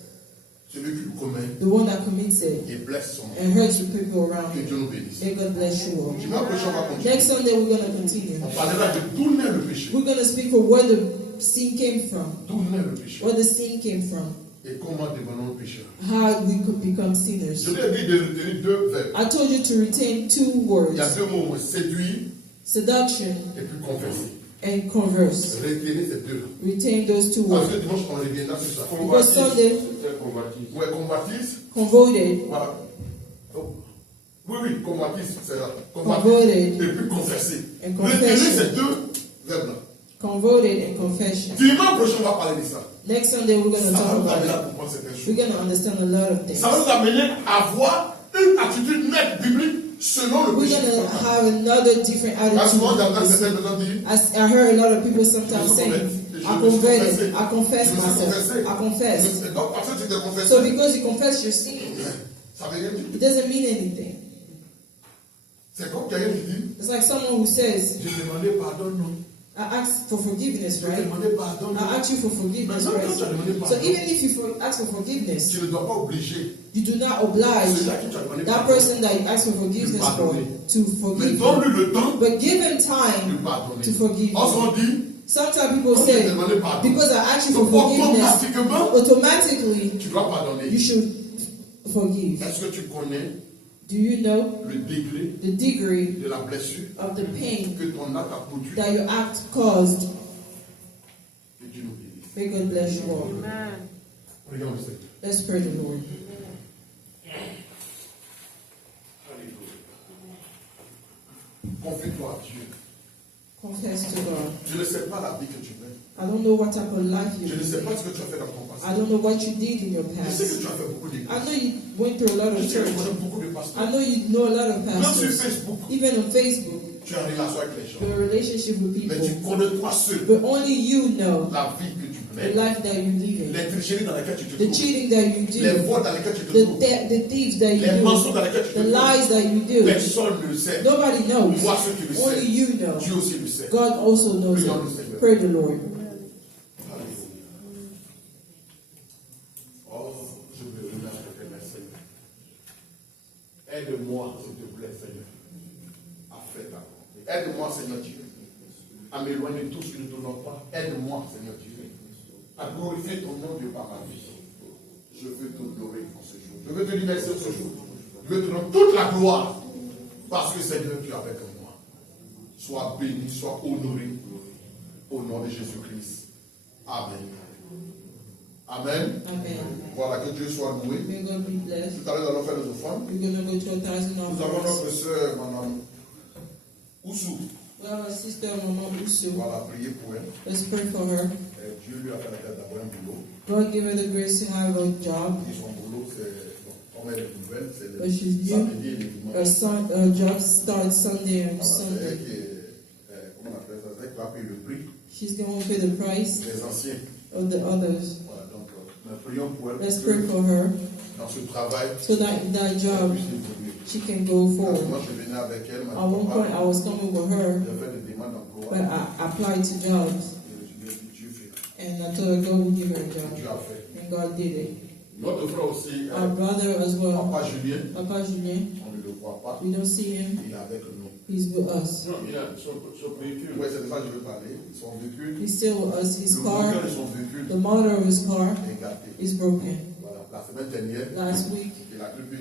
Celui qui le commet The one that commits it et blesse son and hurts the people around Que him. Dieu nous bénisse. May God bless you all. Dimanche prochain, on va continuer. Next Sunday we're going to continue. On parlera de d'où naît le péché. We're going to speak for where the sin came from, D'où naît le péché. where the sin came from, Et comment devenons-nous pécheurs. how we could become sinners. Je t'ai dit de retenir deux verbes. I told you to retain two Il y words, a deux mots, séduire seduction et puis confesser. and converse. Retenez ces deux. Retain those two Parce words. que dimanche, on reviendra sur ça. Because Sunday, Ouais, combatis. converted, Voilà. Oh. Oui, combatis, c'est là. Converted. Et puis confesser. And Retenez confession. ces deux verbes-là. converted and confession. Dimanche prochain, on va parler de ça. Next Sunday we're going to Ça talk va nous about amener à it. comprendre certaines We're choses. going to understand a lot of things. Ça va nous amener à avoir une attitude nette biblique selon le We're péché. going to have another different Parce que moi, j'entends attitude. certaines personnes dire, As I heard a lot of people sometimes saying, I converted, I confess je me suis myself, confessé. I confess. Donc, parce que tu t'es confessé, So because you confess your sin, ça veut rien dire. it doesn't mean anything. C'est comme quelqu'un qui dit, It's like someone who says, j'ai demandé pardon, non. I asked for forgiveness, J'ai right? demandé pardon, non. I asked you for forgiveness, Mais non, right? quand tu as demandé So pardon, even if you ask for forgiveness, tu ne dois pas obliger you do not oblige celui à qui tu as demandé that pardon person that you ask for forgiveness for to mais forgive you. donne-lui le temps But give him de time pardonner. to forgive you. On dit, Sometimes people quand tu as say, demandé pardon, because I asked you donc for forgiveness, automatiquement, automatically tu dois pardonner. you should forgive. Est-ce que tu connais Do you know le degré the degree de la blessure of the pain que ton acte a produit? that your act caused? Que Dieu nous bénisse. May God bless you all. Amen. Regarde ça. Let's pray the Lord. Confie-toi à Dieu. Confess to God. Je ne sais pas la vie que tu mènes. I don't know what type of life you Je ne sais live. pas ce que tu as fait dans ton passé. I don't know what you did in your Je sais que past. tu as fait beaucoup I d'églises. know you went through a lot Je of sais que tu church. connais beaucoup de I pasteurs. know you know a lot of Même sur pastors. Facebook, Even on Facebook, tu es en relation avec les gens. you're in a relationship with Mais tu people. connais toi seul But only you know la vie que tu the mènes. life that you live in. Les tricheries dans lesquelles tu te The trouves. cheating that you Les do. voies dans lesquelles tu te trouves. The thieves that you Les mensonges do. dans lesquels tu te The trouves. lies that you do. Personne ne le sait. Nobody knows. Moi, ceux qui le Only savent. you know. Dieu aussi le sait. God also knows Prions le it. Seigneur. Pray the Lord. Alléluia. Oh, je me remercie, Seigneur. Aide-moi, s'il te plaît, Seigneur, à faire ta volonté. Aide-moi, Seigneur Dieu, à m'éloigner de tout ce qui ne t'honore pas. Aide-moi, Seigneur Dieu, à glorifier ton nom, Dieu, par ma vie. Je veux t'honorer en ce jour. Je veux te dire merci en ce jour. Je veux te rendre toute la gloire, parce que, Seigneur, tu es avec moi. soit béni, soit honoré au nom de Jésus-Christ. Amen. Amen. Amen. Voilà, que Dieu soit loué. May God be blessed. Tout à l'heure, nous allons faire les offrandes. We're going to go to 1,000 Nous avons offers. notre soeur, Madame Oussou. We have a sister, Mama Usu. Voilà, priez pour elle. Let's pray for her. Dieu lui a fait la tête d'avoir un boulot. God give her the grace to have a job. Et son boulot, c'est, on met les nouvelles, c'est But le she's new. samedi et le dimanche. Her job starts Sunday and Voilà, c'est elle Sunday. qui est, comment on appelle ça, c'est elle qui va payer le prix She's going to pay the price des anciens. of the others. Voilà, donc, nous prions pour elle. Let's que pray for her dans ce travail, so that elle job puisse évoluer. she can go Moi, forward. je venais avec elle, At one point, I was coming with her, j'ai fait des demandes d'emploi. but I applied to jobs, Dieu fait. and I told her God would give her a Dieu job, a fait. and God did it. Notre frère aussi, Our brother as well, Papa Julien, Papa Julien, on ne le voit pas, we don't see him. il est avec nous. He's with us. Non, il a son véhicule. Oui, c'est de ça que je veux parler. Son véhicule, He's still with us. His le car, moteur de son véhicule the motor of his car est gâté. is broken. Voilà, la semaine dernière, Last week, il a pu